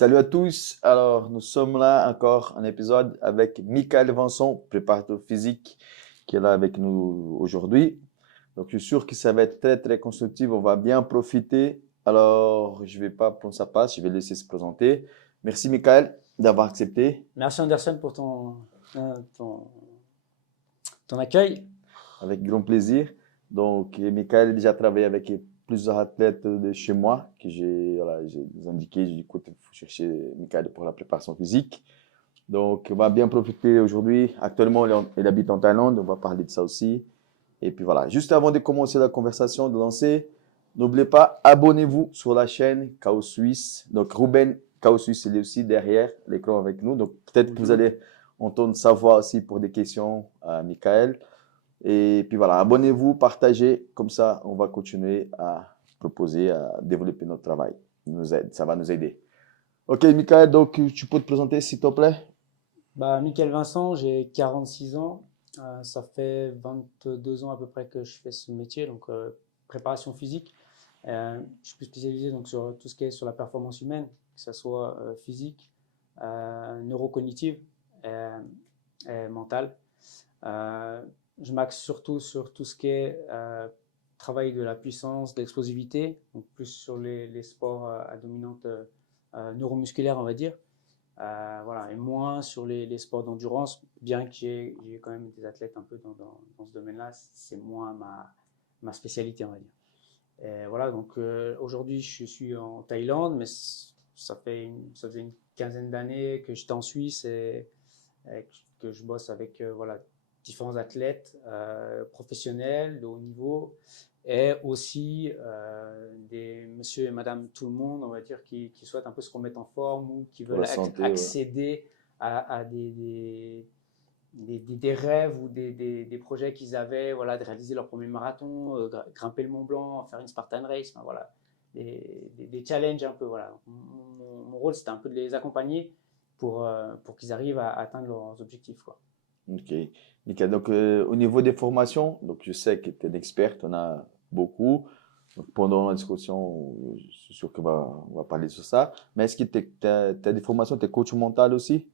Salut à tous. Alors, nous sommes là encore un épisode avec Michael Vincent, préparateur physique, qui est là avec nous aujourd'hui. Donc, je suis sûr que ça va être très, très constructif. On va bien profiter. Alors, je vais pas prendre sa place. Je vais laisser se présenter. Merci, Michael, d'avoir accepté. Merci Anderson pour ton accueil. Avec grand plaisir. Donc, Michael a déjà travaillé avec plusieurs athlètes de chez moi que j'ai indiqué. J'ai dit, écoute, il faut chercher Michael pour la préparation physique. Donc, on va bien profiter aujourd'hui. Actuellement, il habite en Thaïlande. On va parler de ça aussi. Et puis voilà. Juste avant de commencer la conversation, de lancer, n'oubliez pas, abonnez-vous sur la chaîne Chaos Suisse. Donc, Ruben Chaos Suisse, il est aussi derrière l'écran avec nous. Donc, peut-être que vous allez entendre sa voix aussi pour des questions à Michael. Et puis voilà, abonnez-vous, partagez. Comme ça, on va continuer à proposer, à développer notre travail. Ça va nous aider. Ok, Michael, donc tu peux te présenter s'il te plaît? Michael Vincent, j'ai 46 ans. Ça fait 22 ans à peu près que je fais ce métier, donc préparation physique. Je suis plus spécialisé donc, sur tout ce qui est sur la performance humaine, que ce soit physique, neurocognitive et mentale. Je m'axe surtout sur tout ce qui est travail de la puissance, de l'explosivité, donc plus sur les sports à dominante neuromusculaire, on va dire. Voilà, et moins sur les sports d'endurance, bien que j'ai quand même des athlètes un peu dans ce domaine-là, c'est moins ma spécialité, on va dire. Et voilà, donc aujourd'hui je suis en Thaïlande, mais ça faisait une quinzaine d'années que j'étais en Suisse et que je bosse avec voilà, différents athlètes professionnels de haut niveau et aussi des monsieur et madame tout le monde, on va dire, qui souhaitent un peu se remettre en forme ou qui Pour veulent la santé, ouais. accéder à des rêves ou des projets qu'ils avaient, voilà, de réaliser leur premier marathon, grimper le Mont Blanc, faire une Spartan Race, enfin, voilà, des challenges un peu. Voilà. Mon rôle, c'était un peu de les accompagner pour qu'ils arrivent à atteindre leurs objectifs, quoi. Ok, nickel. Donc, au niveau des formations, donc je sais que tu es une experte, on a beaucoup. Donc, pendant la discussion, je suis sûr on va parler sur ça. Mais est-ce que tu as des formations, tu es coach mental aussi?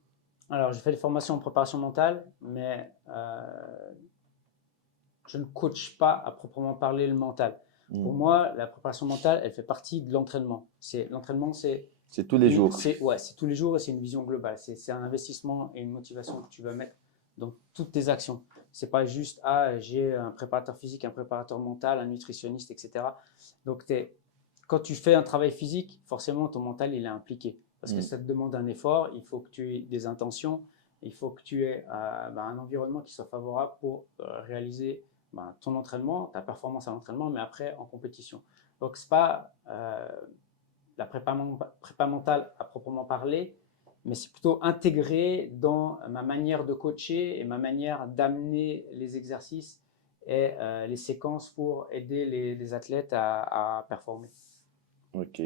Alors, j'ai fait des formations en préparation mentale, mais je ne coach pas à proprement parler le mental. Pour Hmm. moi, la préparation mentale, elle fait partie de l'entraînement. L'entraînement, C'est tous les jours. c'est tous les jours et c'est une vision globale. C'est un investissement et une motivation que tu vas mettre dans toutes tes actions. C'est pas juste j'ai un préparateur physique, un préparateur mental, un nutritionniste, etc. Donc quand tu fais un travail physique, forcément ton mental il est impliqué parce que Hmm. ça te demande un effort. Il faut que tu aies des intentions, il faut que tu aies un environnement qui soit favorable pour réaliser ton entraînement, ta performance à l'entraînement, mais après en compétition. Donc c'est pas la prépa mentale à proprement parler, mais c'est plutôt intégré dans ma manière de coacher et ma manière d'amener les exercices et les séquences pour aider les athlètes à performer. Ok.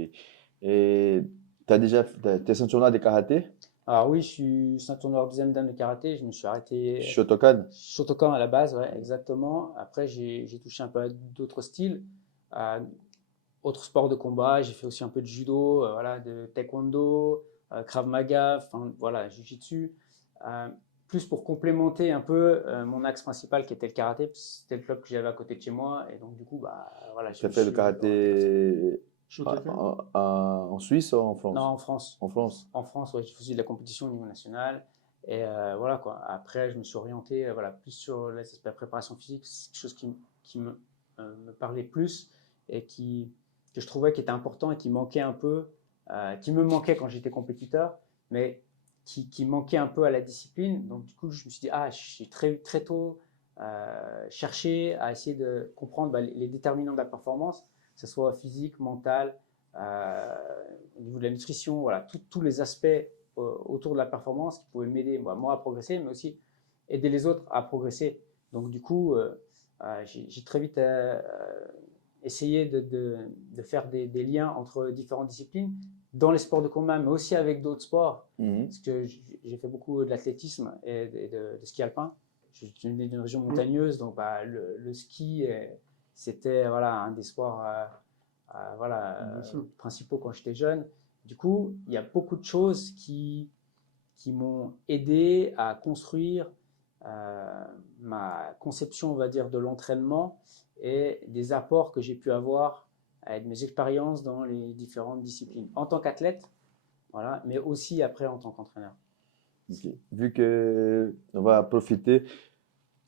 Et tu as déjà tes ceintures là de karaté? Alors oui, je suis ceinture noire deuxième dan de karaté, je me suis arrêté Shotokan? Shotokan à la base, ouais, exactement. Après, j'ai touché un peu à d'autres styles, à autres sports de combat. J'ai fait aussi un peu de judo, voilà, de taekwondo, krav maga, enfin voilà, jiu-jitsu. Euh, Plus pour complémenter un peu mon axe principal qui était le karaté, parce que c'était le club que j'avais à côté de chez moi. Et donc, du coup, voilà, je Tu as me fait le suis orienté vers ça. karaté Shotokan? en Suisse ou en Non, France? en France. En France. En France, ouais, j'ai fait aussi de la compétition au niveau national. Et voilà quoi. Après, je me suis orienté voilà, plus sur l'aspect préparation physique. C'est quelque chose qui me parlait plus et que je trouvais qui était important et qui manquait un peu, qui me manquait quand j'étais compétiteur, mais qui manquait un peu à la discipline. Donc du coup, je me suis dit, j'ai très tôt cherché à essayer de comprendre les déterminants de la performance, que ce soit physique, mental, euh, au niveau de la nutrition, voilà, tous les aspects autour de la performance qui pouvaient m'aider, moi, à progresser, mais aussi aider les autres à progresser. Donc, du coup, j'ai très vite essayé de faire des liens entre différentes disciplines dans les sports de combat, mais aussi avec d'autres sports. Mhm. Parce que j'ai fait beaucoup de l'athlétisme et de ski alpin. Je suis venu d'une région montagneuse, donc le ski, c'était voilà, un des sports voilà, principaux quand j'étais jeune. Du coup, il y a beaucoup de choses qui m'ont aidé à construire ma conception, on va dire, de l'entraînement et des apports que j'ai pu avoir avec mes expériences dans les différentes disciplines. En tant qu'athlète, voilà, mais aussi après en tant qu'entraîneur. Ok. Vu que, on va profiter,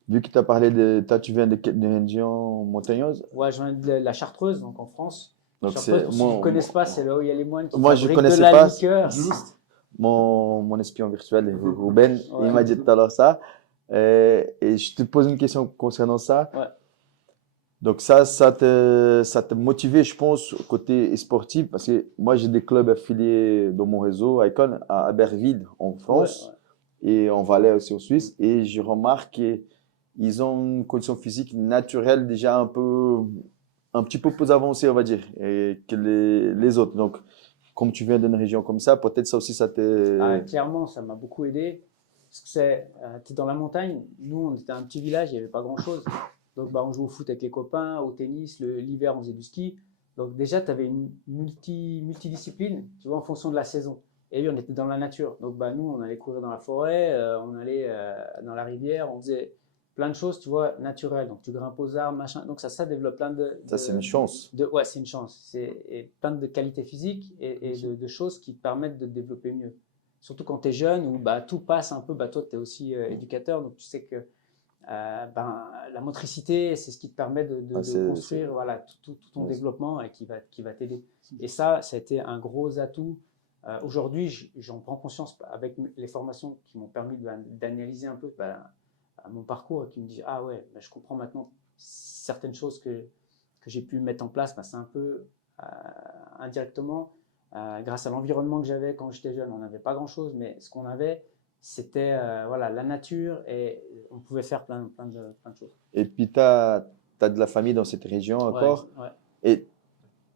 vu que tu as parlé de, toi, tu viens d'une région montagneuse, Ouais, je viens de la Chartreuse, donc en France. La donc Chartreuse, c'est, pour ceux qui ne connaissent pas, c'est là où il y a les moines qui moi je fabriquent de connaissais la pas, liqueur. Juste. mon espion virtuel, Ruben, Ouais. il m'a dit tout à l'heure ça, et je te pose une question concernant ça. Ouais. Donc ça te motivé, je pense, côté sportif, parce que moi j'ai des clubs affiliés dans mon réseau, Icon, à Aberville en France et en Valais aussi en Suisse, et je remarque qu'ils ont une condition physique naturelle déjà un petit peu plus avancée, on va dire, et que les autres. Donc, comme tu viens d'une région comme ça, peut-être ça aussi ça te... Clairement, ça m'a beaucoup aidé. Parce que tu es dans la montagne. Nous, on était un petit village, il n'y avait pas grand-chose. Donc, on jouait au foot avec les copains, au tennis. L'hiver, on faisait du ski. Donc, déjà, tu avais une multidiscipline, tu vois, en fonction de la saison. Et oui, on était dans la nature. Donc, nous, on allait courir dans la forêt, on allait dans la rivière, on faisait plein de choses, tu vois, naturelles. Donc, tu grimpes aux arbres, machin. Donc, ça développe plein Ça, c'est une chance. ouais, c'est une chance. Et plein de qualités physiques et de choses qui te permettent de te développer mieux. Surtout quand tu es jeune, où tout passe un peu. Toi, tu es aussi éducateur, donc tu sais que la motricité, c'est ce qui te permet de construire voilà, tout ton développement et qui va t'aider. Et ça a été un gros atout. Aujourd'hui, j'en prends conscience avec les formations qui m'ont permis d'analyser un peu mon parcours et qui me disent ah ouais, je comprends maintenant certaines choses que j'ai pu mettre en place. C'est un peu indirectement grâce à l'environnement que j'avais quand j'étais jeune. On n'avait pas grand-chose, mais ce qu'on avait, c'était voilà, la nature et on pouvait faire plein de choses. Et puis, tu as de la famille dans cette région encore. Ouais. Et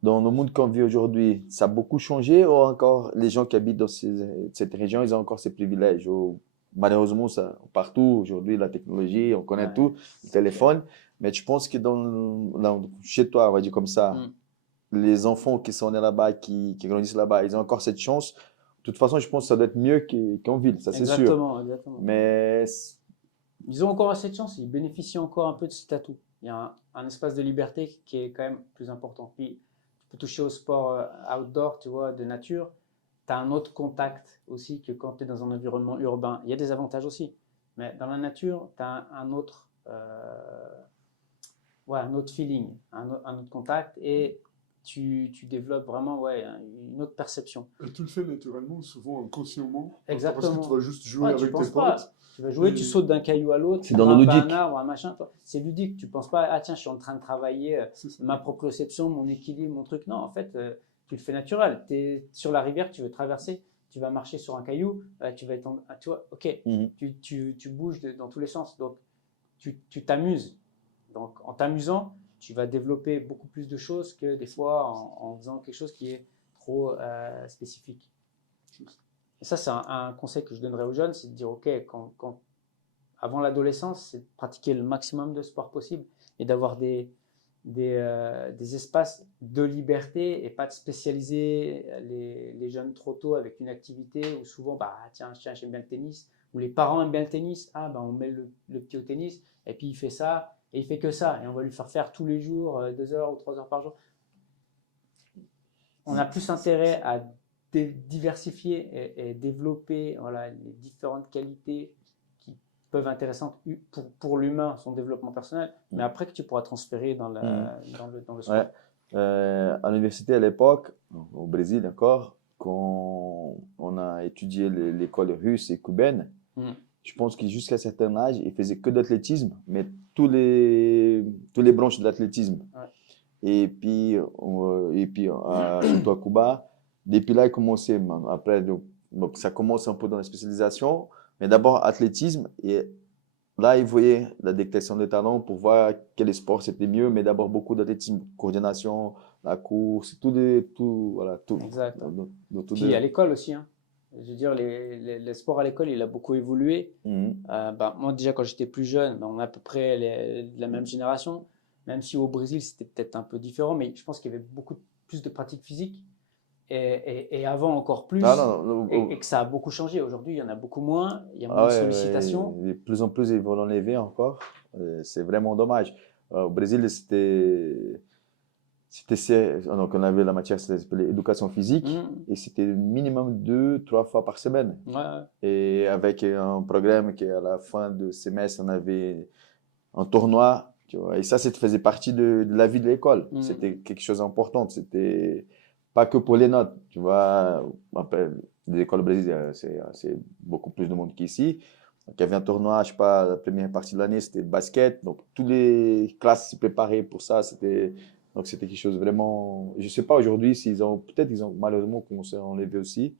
dans le monde qu'on vit aujourd'hui, ça a beaucoup changé ou encore les gens qui habitent dans cette région, ils ont encore ces privilèges ou malheureusement, ça, partout aujourd'hui, la technologie, on connaît tout, le téléphone. Mais je pense que chez toi, on va dire comme ça, les enfants qui sont nés là-bas, qui grandissent là-bas, ils ont encore cette chance. De toute façon, je pense que ça doit être mieux qu'en ville, ça c'est sûr. Exactement. Mais ils ont encore cette chance, ils bénéficient encore un peu de cet atout. Il y a un espace de liberté qui est quand même plus important. Puis, tu peux toucher au sport outdoor, tu vois, de nature. Tu as un autre contact aussi que quand tu es dans un environnement urbain. Il y a des avantages aussi. Mais dans la nature, tu as un autre feeling, un autre contact et tu développes vraiment une autre perception. Et tu le fais naturellement, souvent inconsciemment. Exactement. Parce que tu vas juste jouer avec tes potes. Tu vas jouer, tu sautes d'un caillou à l'autre, c'est dans le ludique. Un arbre, un machin. C'est ludique. Tu ne penses pas, tiens, je suis en train de travailler ma proprioception, mon équilibre, mon truc. Non, en fait, tu le fais naturel. Tu es sur la rivière, tu veux traverser, tu vas marcher sur un caillou, tu vas être tu vois, ok, tu bouges dans tous les sens. Donc, tu t'amuses. Donc, en t'amusant, tu vas développer beaucoup plus de choses que des fois en faisant quelque chose qui est trop spécifique. Et ça, c'est un conseil que je donnerais aux jeunes, c'est de dire, ok, avant l'adolescence, c'est de pratiquer le maximum de sport possible et d'avoir des espaces de liberté et pas de spécialiser les jeunes trop tôt avec une activité où souvent, tiens, j'aime bien le tennis, ou les parents aiment bien le tennis, on met le pied au tennis, et puis il fait ça, et il fait que ça, et on va lui faire tous les jours, 2 heures ou 3 heures par jour. On a plus intérêt à diversifier et développer les différentes qualités qui peuvent être intéressantes pour l'humain, son développement personnel, mais après que tu pourras transférer dans le sport. Ouais. À l'université à l'époque, au Brésil encore, quand on a étudié l'école russe et cubaine, je pense que jusqu'à un certain âge, ils faisaient que d'athlétisme, mais tous les branches de l'athlétisme. Ouais. Et puis surtout à Cuba, depuis là, ils commençaient. Après, donc ça commence un peu dans la spécialisation, mais d'abord athlétisme. Et là, ils voyaient la détection des talents pour voir quel sport c'était mieux, mais d'abord beaucoup d'athlétisme, coordination, la course, tout. Exact. Puis à l'école aussi. Je veux dire, les sports à l'école, il a beaucoup évolué. Moi, déjà, quand j'étais plus jeune, on est à peu près de la même génération. Même si au Brésil, c'était peut-être un peu différent, mais je pense qu'il y avait beaucoup plus de pratiques physiques. et avant encore plus, Ah non, non, et que ça a beaucoup changé. Aujourd'hui, il y en a beaucoup moins, il y a ah moins de ouais, sollicitations. ouais, de plus en plus, ils vont l'enlever encore. C'est vraiment dommage. Au Brésil, donc on avait la matière, ça s'appelait éducation physique, Mhm. et c'était minimum 2, 3 fois par semaine. Ouais, ouais. Et avec un programme qui, à la fin de semestre, on avait un tournoi, tu vois. Et ça faisait partie de la vie de l'école. Mhm. C'était quelque chose d'important. C'était pas que pour les notes, tu vois. Après, les écoles au Brésil, c'est beaucoup plus de monde qu'ici. Donc, il y avait un tournoi, je sais pas, la première partie de l'année, c'était le basket. Donc, toutes les classes se préparaient pour ça. Donc, c'était quelque chose vraiment. Je sais pas aujourd'hui s'ils ont, peut-être ils ont malheureusement commencé à enlever aussi.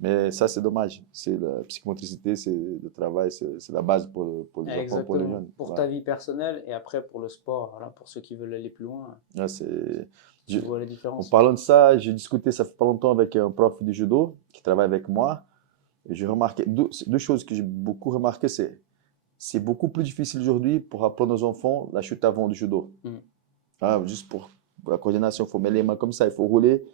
Mais ça, c'est dommage. C'est la psychomotricité, c'est le travail, c'est la base pour les enfants, pour les Exactement. jeunes. Pour Voilà. ta vie personnelle et après pour le sport, voilà, pour ceux qui veulent aller plus loin, Là, tu je- vois la En différence. parlant de ça, j'ai discuté ça fait pas longtemps avec un prof de judo qui travaille avec moi. Et j'ai remarqué deux choses que j'ai beaucoup remarqué, c'est beaucoup plus difficile aujourd'hui pour apprendre aux enfants la chute avant du judo. Mm. Ah, juste pour la coordination, il faut mettre les mains comme ça, il faut rouler.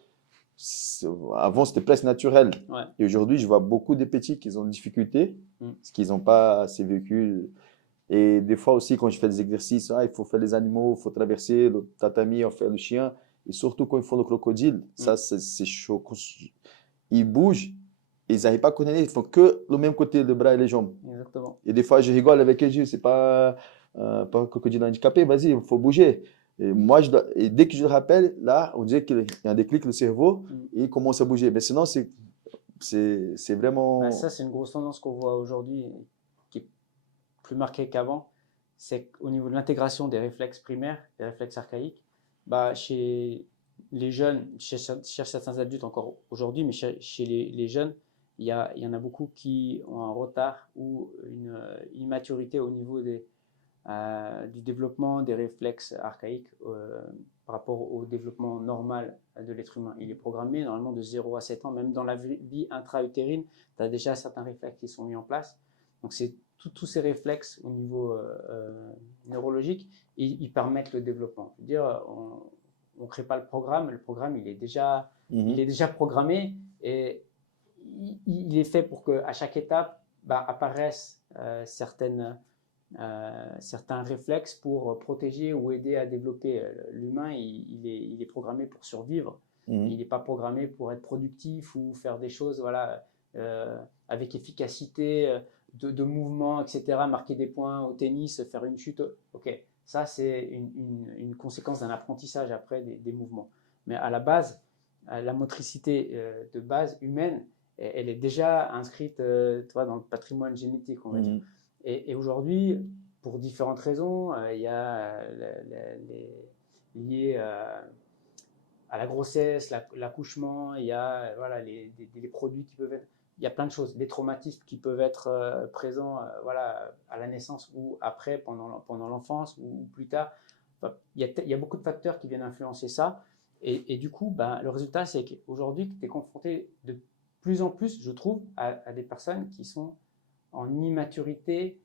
Avant, c'était presque naturel. Ouais. Et aujourd'hui, je vois beaucoup de petits qui ont des difficultés Mm. parce qu'ils n'ont pas assez vécu. Et des fois aussi, quand je fais des exercices, il faut faire les animaux, il faut traverser le tatami, on fait le chien. Et surtout quand ils font le crocodile, ça, c'est chaud. Ils bougent, et ils n'arrivent pas à coordonner, ils font que le même côté, le bras et les jambes. Exactement. Et des fois, je rigole avec eux, je dis, c'est pas un crocodile handicapé, vas-y, il faut bouger. Et moi, et dès que je le rappelle, là, on dirait qu'il y a un déclic, le cerveau, et il commence à bouger. Mais sinon, c'est vraiment. Bah, ça, c'est une grosse tendance qu'on voit aujourd'hui qui est plus marquée qu'avant. C'est qu'au niveau de l'intégration des réflexes primaires, des réflexes archaïques, bah, chez les jeunes, chez certains adultes encore aujourd'hui, mais chez les jeunes, il y en a beaucoup qui ont un retard ou une immaturité au niveau du développement des réflexes archaïques par rapport au développement normal de l'être humain. Il est programmé normalement de 0 à 7 ans, même dans la vie intra-utérine, tu as déjà certains réflexes qui sont mis en place. Donc c'est tous ces réflexes au niveau neurologique, ils permettent le développement. Je veux dire, on ne crée pas le programme il est déjà programmé et il est fait pour qu'à chaque étape apparaissent certains réflexes pour protéger ou aider à développer. L'humain, il est programmé pour survivre. Il n'est pas programmé pour être productif ou faire des choses voilà, avec efficacité, de mouvement, etc. Marquer des points au tennis, faire une chute. Ok, ça c'est une conséquence d'un apprentissage après des mouvements. Mais à la base, la motricité de base humaine, elle est déjà inscrite dans le patrimoine génétique, on va dire. Et aujourd'hui, pour différentes raisons, il y a lié à la grossesse, l'accouchement, il y a voilà, les produits qui peuvent être. Il y a plein de choses, les traumatismes qui peuvent être présents voilà, à la naissance ou après, pendant l'enfance ou plus tard. Enfin, il y a beaucoup de facteurs qui viennent influencer ça. Et du coup, le résultat, c'est qu'aujourd'hui, tu es confronté de plus en plus, je trouve, à des personnes qui sont en immaturité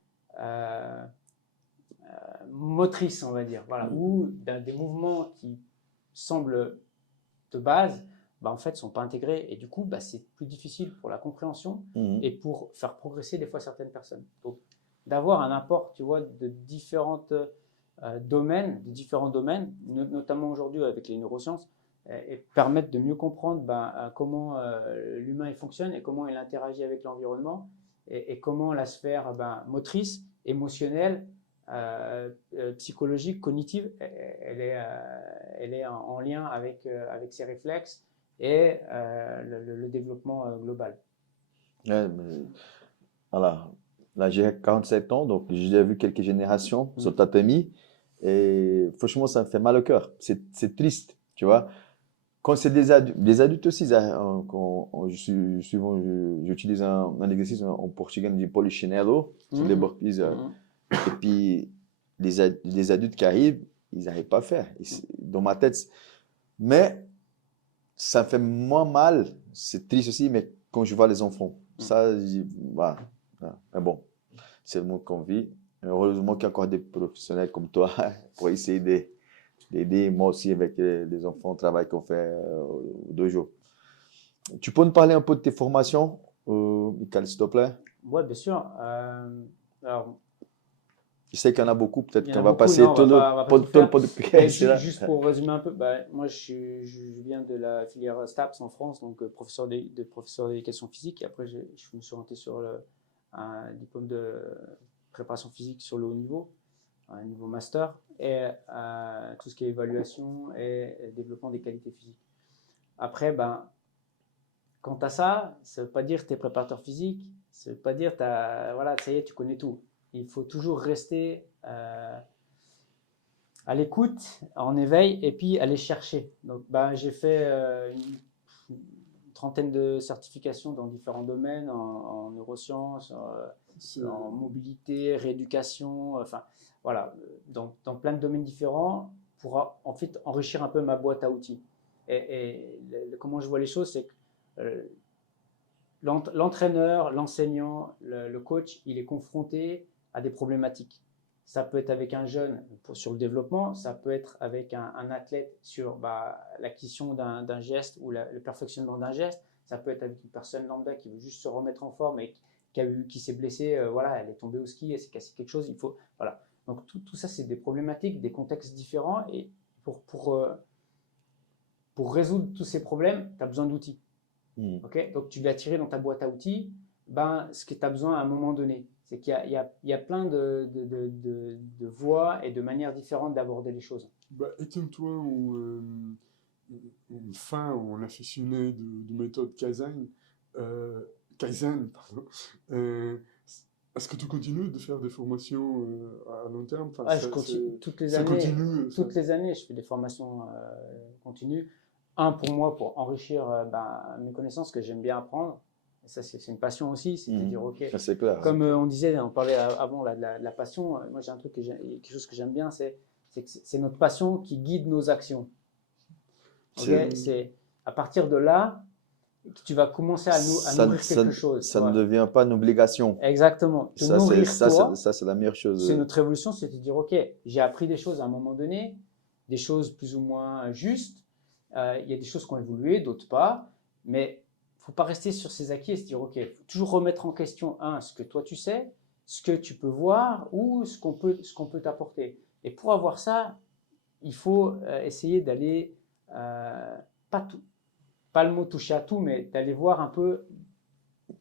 motrice, on va dire, voilà, ou des mouvements qui semblent de base, en fait, ne sont pas intégrés, et du coup, c'est plus difficile pour la compréhension et pour faire progresser des fois certaines personnes. Donc, d'avoir un apport, tu vois, de différents domaines, notamment aujourd'hui avec les neurosciences, et permettre de mieux comprendre comment l'humain il fonctionne et comment il interagit avec l'environnement et comment la sphère motrice, émotionnelle, psychologique, cognitive, elle est en lien avec ses réflexes et le développement global. Ouais, mais, voilà. Là, j'ai 47 ans, donc j'ai déjà vu quelques générations sur le tatami. Et franchement, ça me fait mal au cœur. C'est triste, tu vois. Quand c'est des adultes aussi, souvent j'utilise un exercice en portugais, on dit polichinelo, sur des burpees. Et puis, les adultes qui arrivent, ils n'arrivent pas à faire. Dans ma tête, mais ça me fait moins mal. C'est triste aussi, mais quand je vois les enfants, ça, je dis, voilà. Mais bon, c'est le monde qu'on vit. Et heureusement qu'il y a encore des professionnels comme toi pour essayer d'aider moi aussi avec les enfants au travail qu'on fait 2 jours. Tu peux nous parler un peu de tes formations, Michael, s'il te plaît? Ouais, bien sûr. Alors, Je sais qu'il y en a beaucoup, il peut-être y en qu'on a va beaucoup, passer non, on va pas tout tout le faire. Mais podcast là. juste pour résumer un peu, bah, moi je viens de la filière STAPS en France, donc professeur d'éducation physique. Et après, je me suis orienté sur un diplôme de préparation physique sur le haut niveau, un niveau master, et tout ce qui est évaluation et développement des qualités physiques. Après, ben, quant à ça, ça ne veut pas dire que tu es préparateur physique, ça ne veut pas dire que voilà, ça y est, tu connais tout. Il faut toujours rester à l'écoute, en éveil, et puis aller chercher. Donc, ben, j'ai fait une trentaine de certifications dans différents domaines, en neurosciences, en mobilité, rééducation, enfin voilà, dans plein de domaines différents pour en fait enrichir un peu ma boîte à outils. Et comment je vois les choses, c'est que l'entraîneur, l'enseignant, le coach, il est confronté à des problématiques. Ça peut être avec un jeune sur le développement, ça peut être avec un athlète sur l'acquisition d'un geste ou le perfectionnement d'un geste, ça peut être avec une personne lambda qui veut juste se remettre en forme et qui s'est blessée, voilà, elle est tombée au ski, elle s'est cassé quelque chose, il faut, voilà. Donc tout ça, c'est des problématiques, des contextes différents, et pour résoudre tous ces problèmes, tu as besoin d'outils. Okay, donc tu vas tirer dans ta boîte à outils ce que tu as besoin à un moment donné. C'est qu'il y a plein de voies et de manières différentes d'aborder les choses. Bah, étonne-toi, on affectionnait de méthode Kaizen, pardon. Est-ce que tu continues de faire des formations à long terme? Enfin, Je continue toutes les ça années. continue, toutes les années, je fais des formations continues. Pour moi, pour enrichir mes connaissances que j'aime bien apprendre. Et ça, c'est une passion aussi, c'est de dire, ok, c'est clair. Comme on disait, on parlait avant de la passion. Moi, j'ai quelque chose que j'aime bien, c'est que c'est notre passion qui guide nos actions. Okay, c'est à partir de là que tu vas commencer à nourrir quelque chose. Ça ne devient pas une obligation. Exactement. Te nourrir toi. Ça, c'est la meilleure chose. C'est notre évolution, c'est de dire, ok, j'ai appris des choses à un moment donné, des choses plus ou moins justes. Il y a des choses qui ont évolué, d'autres pas. Mais il ne faut pas rester sur ces acquis et se dire, ok, il faut toujours remettre en question, ce que toi tu sais, ce que tu peux voir ou ce qu'on peut t'apporter. Et pour avoir ça, il faut essayer d'aller, pas le mot toucher à tout, mais d'aller voir un peu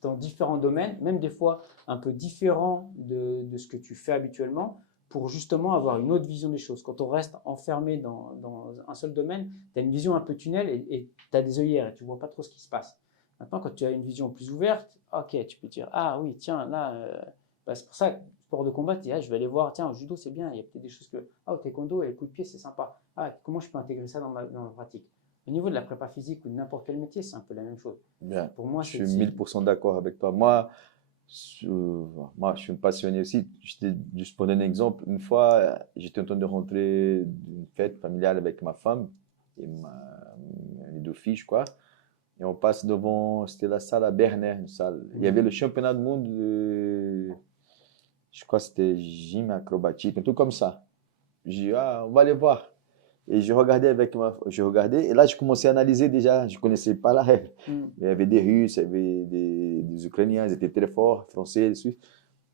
dans différents domaines, même des fois un peu différents de ce que tu fais habituellement, pour justement avoir une autre vision des choses. Quand on reste enfermé dans un seul domaine, tu as une vision un peu tunnel et tu as des œillères et tu ne vois pas trop ce qui se passe. Maintenant, quand tu as une vision plus ouverte, ok, tu peux dire, ah oui, tiens, là, c'est pour ça que sport de combat, tu dis, je vais aller voir, tiens, au judo, c'est bien, il y a peut-être des choses au taekwondo et les coups de pied, c'est sympa. Comment je peux intégrer ça dans ma pratique? Au niveau de la prépa physique ou de n'importe quel métier, c'est un peu la même chose. Bien. Pour moi, je suis 1000% d'accord avec toi. Moi, je suis passionné aussi. Juste pour donner un exemple, une fois, j'étais en train de rentrer d'une fête familiale avec ma femme et mes deux filles, je crois. Et on passe devant, c'était la salle à Berner, une salle. Il y avait le championnat du monde je crois que c'était gym acrobatique, un truc comme ça. J'ai dit, on va aller voir. Et je regardais, et là, je commençais à analyser déjà. Je ne connaissais pas la règle. Il y avait des Russes, il y avait des Ukrainiens, ils étaient très forts, Français, les Suisses.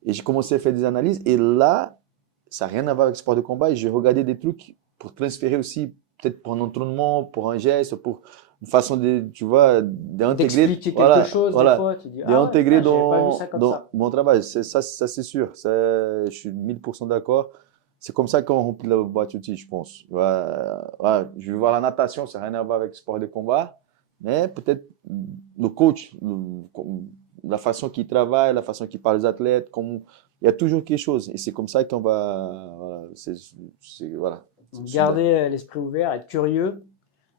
Et j'ai commencé à faire des analyses. Et là, ça n'a rien à voir avec le sport de combat. Et je regardais des trucs pour transférer aussi, peut-être pour un entraînement, pour un geste, pour une façon de, tu vois, d'intégrer. D'expliquer quelque chose, des fois, tu dis, d'intégrer dans ça. mon travail. Ça c'est sûr. Je suis 1000% d'accord. C'est comme ça qu'on remplit la boîte outils, je pense. Je vais voir la natation, ça n'a rien à voir avec le sport de combat, mais peut-être le coach, la façon qu'il travaille, la façon qu'il parle aux athlètes, il y a toujours quelque chose. Et c'est comme ça qu'on va. Voilà. Garder l'esprit ouvert, être curieux.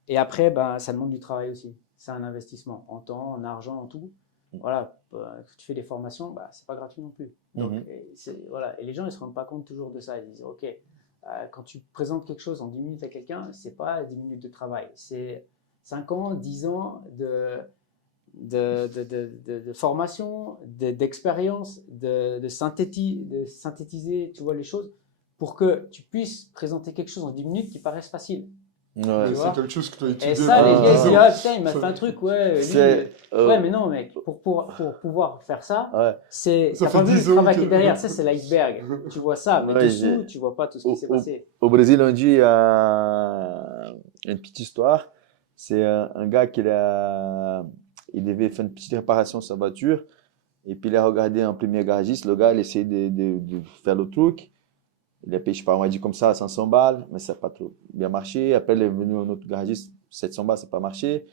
Et après, ça demande du travail aussi. C'est un investissement en temps, en argent, en tout. Voilà, tu fais des formations, c'est pas gratuit non plus. Donc, et les gens, ils se rendent pas compte toujours de ça. Ils disent, ok, quand tu présentes quelque chose en 10 minutes à quelqu'un, c'est pas 10 minutes de travail. C'est 5 ans, 10 ans de formation, d'expérience, de synthétiser, tu vois, les choses pour que tu puisses présenter quelque chose en 10 minutes qui paraisse facile. Ouais. Tu vois? C'est quelque chose que tu as Et étudié ça, les pendant gars, ils 10 se disent, ans. ah putain, il m'a Ça- fait un truc, ouais, lui, C'est. ouais, mais non, mec, pour pouvoir faire ça, Ouais. Ça t'as fait pas vu le 10 ans travail qui est que- derrière, ça, c'est l'iceberg. Tu vois ça, mais Ouais, dessous, tu vois pas tout ce qui Au, s'est au- passé. au Brésil, on dit une petite histoire. C'est un gars il devait faire une petite réparation sur sa voiture. Et puis il a regardé un premier garagiste. Le gars, il essayait de faire le truc. Il a payé, je sais pas, on va dire comme ça, 500 balles. Mais ça n'a pas trop bien marché. Après, il est venu un autre garagiste, 700 balles, ça n'a pas marché.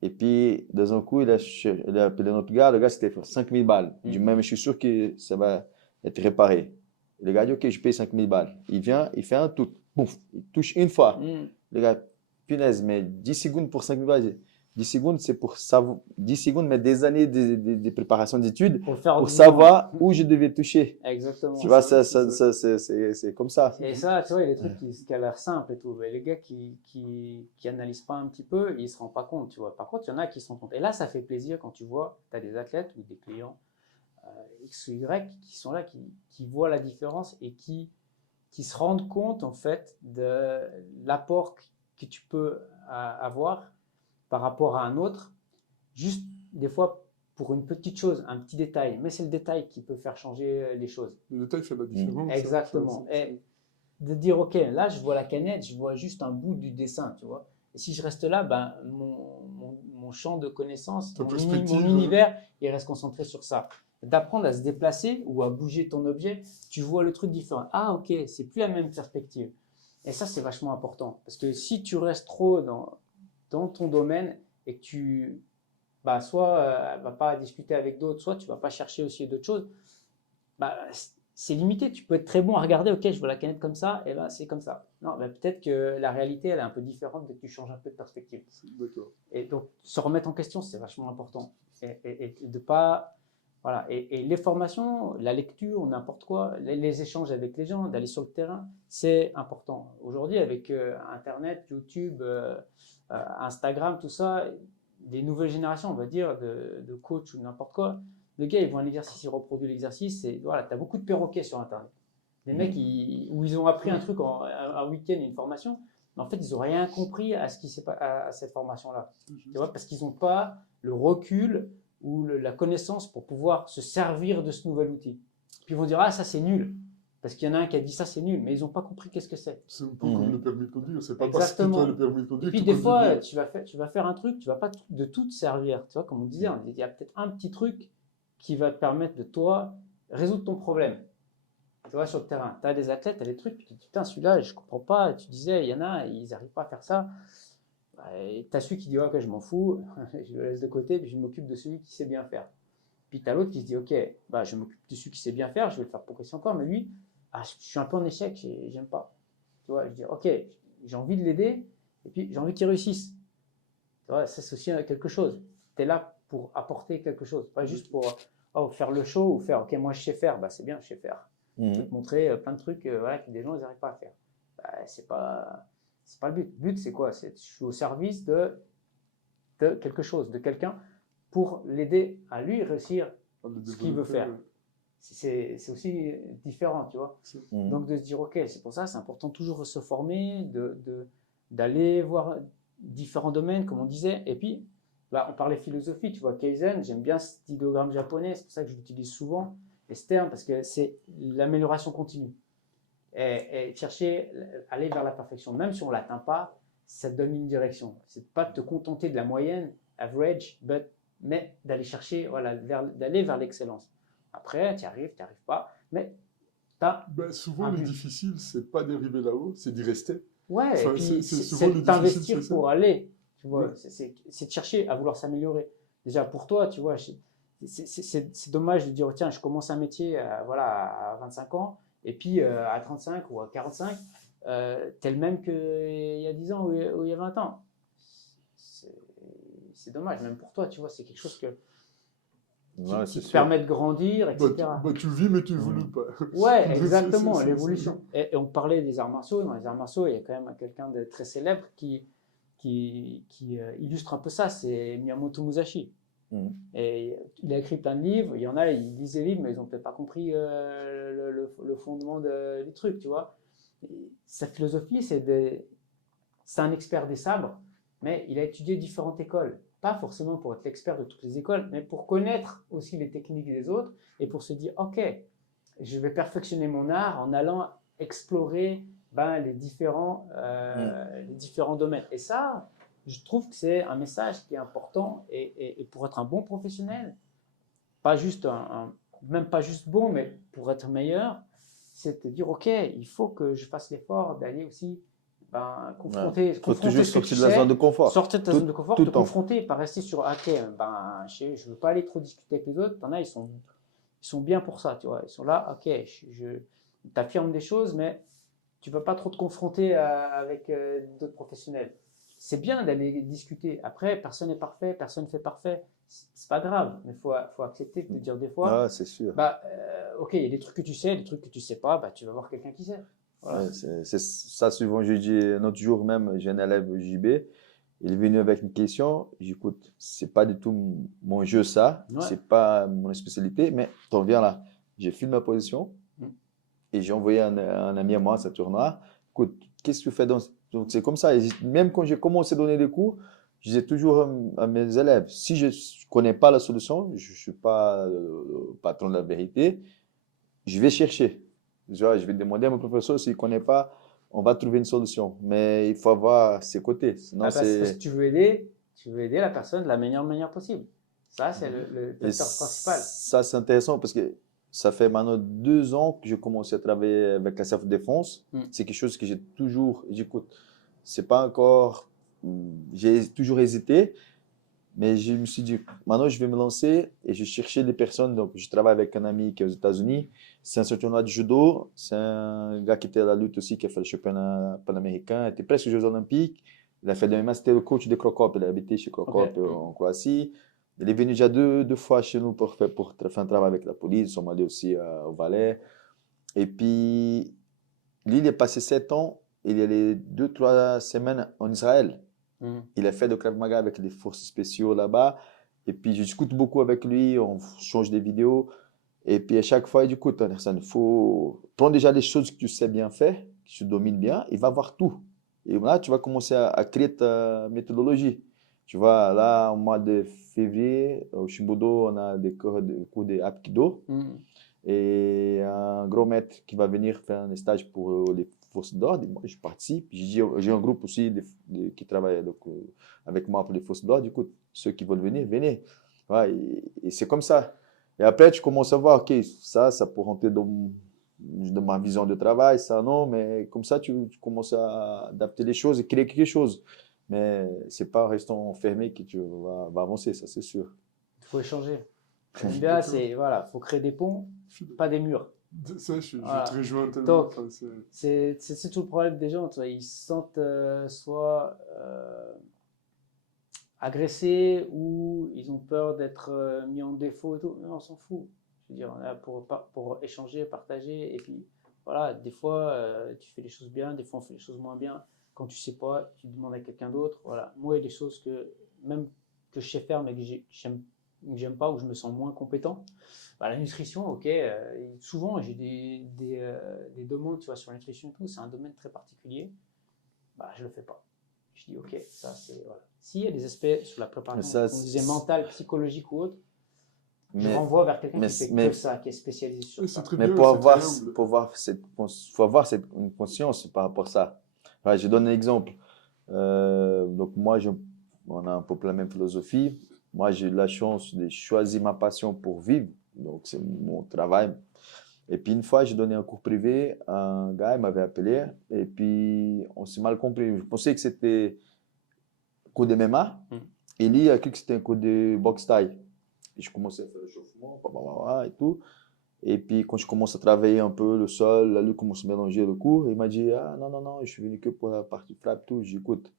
Et puis, dans un coup, il a appelé un autre gars. Le gars, c'était 5000 balles. Il dit, même, je suis sûr que ça va être réparé. Le gars dit, OK, je paye 5000 balles. Il vient, il fait un tout. Pouf, il touche une fois. Mm. Le gars, punaise, mais 10 secondes pour 5000 balles. 10 secondes, c'est pour savoir. 10 secondes, mais des années de préparation d'études Pour le faire pour autrement. savoir où je devais toucher. Exactement. Tu vois, ça, c'est comme ça. Et ça, tu vois, il y a des trucs qui a l'air simples et tout. Mais les gars qui analysent pas un petit peu, ils se rendent pas compte, tu vois. Par contre, il y en a qui se rendent compte. Et là, ça fait plaisir quand tu vois, tu as des athlètes ou des clients X ou Y qui sont là, qui voient la différence et qui se rendent compte, en fait, de l'apport que tu peux avoir par rapport à un autre, juste des fois pour une petite chose, un petit détail. Mais c'est le détail qui peut faire changer les choses. Le détail fait la différence. Exactement. Et de dire, OK, là, je vois la canette, je vois juste un bout du dessin, tu vois. Et si je reste là, ben, mon champ de connaissances, Ta mon perspective, univers, il reste concentré sur ça. D'apprendre à se déplacer ou à bouger ton objet, tu vois le truc différent. Ah, OK, c'est plus la même perspective. Et ça, c'est vachement important. Parce que si tu restes trop dans ton domaine et que tu, bah, soit vas pas discuter avec d'autres, soit tu vas pas chercher aussi d'autres choses, bah, c'est limité. Tu peux être très bon à regarder, ok, je vois la canette comme ça, et ben c'est comme ça. Non, bah, peut-être que la réalité, elle est un peu différente dès que tu changes un peu de perspective. D'accord. Et donc, se remettre en question, c'est vachement important. Et de pas. Voilà. Et les formations, la lecture, n'importe quoi, les échanges avec les gens, d'aller sur le terrain, c'est important. Aujourd'hui, avec Internet, YouTube, Instagram, tout ça, des nouvelles générations, on va dire, de coach ou n'importe quoi, le gars, il voit un exercice, il reproduit l'exercice, et voilà, tu as beaucoup de perroquets sur Internet. Des mecs où ils ont appris un truc un week-end, une formation, mais en fait, ils n'ont rien compris à cette formation-là. Tu vois, parce qu'ils n'ont pas le recul ou la connaissance pour pouvoir se servir de ce nouvel outil. Puis ils vont dire, ah, ça c'est nul. Parce qu'il y en a un qui a dit ça c'est nul, mais ils n'ont pas compris qu'est-ce que c'est. C'est un peu comme le permis de conduire. C'est pas Exactement. parce que tu as le permis de conduire Et puis que des tu fois, conduis bien. tu vas faire un truc, tu vas pas de tout te servir. Tu vois, comme on disait, il y a peut-être un petit truc qui va te permettre de toi résoudre ton problème. Tu vois, sur le terrain, tu as des athlètes, tu as des trucs, tu te dis, putain, celui-là, je comprends pas. Tu disais, il y en a, ils n'arrivent pas à faire ça. Et tu as celui qui dit, ok, je m'en fous, je le laisse de côté, puis je m'occupe de celui qui sait bien faire. Puis tu as l'autre qui se dit, ok, bah, je m'occupe de celui qui sait bien faire, je vais le faire progresser encore, mais lui, ah, je suis un peu en échec, j'aime pas. Tu vois, je dis, ok, j'ai envie de l'aider, et puis j'ai envie qu'il réussisse. Tu vois, ça c'est aussi quelque chose. Tu es là pour apporter quelque chose, pas juste pour faire le show ou faire, ok, moi je sais faire, bah, c'est bien, je sais faire. Je peux te montrer plein de trucs voilà, que des gens n'arrivent pas à faire. Bah, c'est pas le but. Le but, c'est quoi? C'est je suis au service de quelque chose, de quelqu'un, pour l'aider à lui réussir ce qu'il veut faire. C'est aussi différent, tu vois. Donc de se dire, ok, c'est pour ça, c'est important toujours de se former, d'aller voir différents domaines, comme on disait. Et puis, bah, on parlait philosophie, tu vois, Kaizen, j'aime bien cet idéogramme japonais, c'est pour ça que je l'utilise souvent, et ce terme, parce que c'est l'amélioration continue. Et chercher, aller vers la perfection, même si on ne l'atteint pas, ça te donne une direction. C'est pas de te contenter de la moyenne, average, mais d'aller chercher, voilà, d'aller vers l'excellence. Après, tu arrives pas, mais tu as. Ben, souvent, le difficile, c'est pas d'arriver là-haut, c'est d'y rester. Ouais, Enfin, et puis souvent c'est d'investir c'est ça. pour aller. Tu vois, Ouais. c'est de chercher à vouloir s'améliorer. Déjà pour toi, tu vois, c'est dommage de dire tiens, je commence un métier voilà, à 25 ans, et puis à 35 ou à 45, t'es le même qu'il y a 10 ans ou il y a 20 ans. C'est dommage, même pour toi, tu vois, c'est quelque chose qui te permet de grandir, etc. Bah, tu vis, mais tu évolues pas. Ouais, exactement, l'évolution. Et on parlait des arts martiaux. Dans les arts martiaux, il y a quand même quelqu'un de très célèbre qui illustre un peu ça, c'est Miyamoto Musashi. Et il a écrit plein de livres, il y en a, ils lisent les livres, mais ils n'ont peut-être pas compris le fondement du truc, tu vois. Et sa philosophie, c'est c'est un expert des sabres, mais il a étudié différentes écoles. Pas forcément pour être l'expert de toutes les écoles, mais pour connaître aussi les techniques des autres et pour se dire, OK, je vais perfectionner mon art en allant explorer les différents domaines. Et ça, je trouve que c'est un message qui est important et pour être un bon professionnel, pas juste même pas juste bon, mais pour être meilleur, c'est de dire, OK, il faut que je fasse l'effort d'aller aussi confronter Il faut toujours ce que tu sortir de la zone de sais, confort. sortir de ta zone de confort, Tout te le temps. confronter, pas rester sur, OK, je ne veux pas aller trop discuter avec les autres. T'en as, ils sont bien pour ça, tu vois. Ils sont là, OK, t'affirmes des choses, mais tu ne vas pas trop te confronter avec d'autres professionnels. C'est bien d'aller discuter. Après, personne n'est parfait, personne ne fait parfait. C'est pas grave, mais il faut accepter de dire des fois, Ah, c'est sûr. OK, il y a des trucs que tu sais, des trucs que tu ne sais pas, tu vas voir quelqu'un qui sait. Voilà. Ouais, c'est ça, souvent, je dis, un autre jour même, j'ai un élève JB, il est venu avec une question, j'écoute, c'est pas du tout mon jeu ça, Ouais. c'est pas mon spécialité, mais t'en viens là, j'ai filmé ma position et j'ai envoyé un ami à moi, ça tournoi, écoute, qu'est-ce que tu fais donc c'est comme ça, et même quand j'ai commencé à donner des cours, je disais toujours à mes élèves, si je connais pas la solution, je suis pas le patron de la vérité, je vais chercher. Je vais demander à mon professeur s'il ne connaît pas, on va trouver une solution. Mais il faut avoir ses côtés. Sinon, Parce que tu veux aider la personne de la meilleure manière possible. Ça, c'est le facteur principal. Ça, c'est intéressant parce que ça fait maintenant 2 ans que j'ai commencé à travailler avec la self-défense. C'est quelque chose que j'ai toujours, j'écoute, c'est pas encore, j'ai toujours hésité. Mais je me suis dit, maintenant je vais me lancer et je cherchais des personnes. Donc, je travaille avec un ami qui est aux États-Unis. C'est un championnat de judo. C'est un gars qui était à la lutte aussi, qui a fait le championnat panaméricain. Il était presque aux Jeux Olympiques. Il a fait de MMA. C'était le coach de Crocop. Il a habité chez Crocop en Croatie. Il est venu déjà deux fois chez nous pour faire un travail avec la police. Ils sont allés aussi au Valais. Et puis, lui, il est passé 7 ans. Il est allé 2-3 semaines en Israël. Il a fait de Krav Maga avec les forces spéciaux là-bas. Et puis, je discute beaucoup avec lui, on change des vidéos. Et puis, à chaque fois, il dit, écoute, Anderson, il faut prendre déjà les choses que tu sais bien faire, que tu domines bien, il va voir tout. Et là, tu vas commencer à créer ta méthodologie. Tu vois, là, au mois de février, au Shimbudo, on a des cours de Hapkido. Et un gros maître qui va venir faire un stage pour les forces d'ordre. Moi, je participe. J'ai un groupe aussi qui travaille avec moi pour les forces d'ordre. Écoute, ceux qui veulent venir, venez. Ouais, et c'est comme ça. Et après, tu commences à voir, OK, ça peut rentrer dans ma vision de travail, ça non, mais comme ça, tu commences à adapter les choses et créer quelque chose. Mais c'est pas restant enfermé que tu vas avancer, ça c'est sûr. Il faut échanger. Bien, c'est voilà, faut créer des ponts, pas des murs. Ça, je Voilà. te rejoins tellement. Donc, c'est tout le problème des gens. Tu vois, ils se sentent soit agressés ou ils ont peur d'être mis en défaut et tout. Non, on s'en fout. Je veux dire, on est là pour échanger, partager. Et puis, voilà, des fois, tu fais les choses bien, des fois, on fait les choses moins bien. Quand tu sais pas, tu demandes à quelqu'un d'autre. Voilà. Moi, il y a des choses même que je sais faire, mais que j'aime pas, où je me sens moins compétent. La nutrition, ok, souvent j'ai des demandes, tu vois, sur la nutrition et tout, c'est un domaine très particulier, je le fais pas. Je dis ok, ça c'est, voilà. S'il y a des aspects sur la préparation, comme on disait, mentale, psychologique ou autre, je renvoie vers quelqu'un qui fait que ça, qui est spécialisé sur ça. Mais pour avoir faut avoir une conscience par rapport à ça. Ouais, je donne un exemple. Donc moi, on a un peu la même philosophie. Moi, j'ai eu la chance de choisir ma passion pour vivre. Donc, c'est mon travail. Et puis, une fois, j'ai donné un cours privé à un gars, il m'avait appelé. Et puis, on s'est mal compris. Je pensais que c'était un cours de MMA. Et lui, il a cru que c'était un cours de boxe thaï. Et je commençais à faire l'échauffement, et tout. Et puis, quand je commence à travailler un peu le sol, là, lui commence à mélanger le cours. Il m'a dit, ah non, non, non, je suis venu que pour la partie frappe, tout. J'écoute.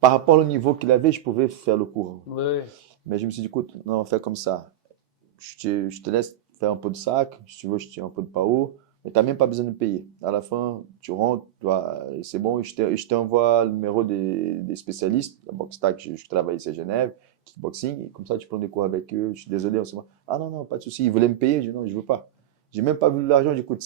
Par rapport au niveau qu'il avait, je pouvais faire le cours. Ouais. Mais je me suis dit, écoute, non, on fait comme ça. Je te laisse faire un peu de sac, si tu veux, je tire un peu de pao, mais tu n'as même pas besoin de payer. À la fin, tu rentres, c'est bon, je t'envoie le numéro des spécialistes, la boxe tac, je travaille ici à Genève, kickboxing, et comme ça, tu prends des cours avec eux. Je suis désolé, on se dit, ah non, non, pas de souci, ils voulaient me payer, je dis non, je ne veux pas. J'ai même pas vu l'argent, j'écoute,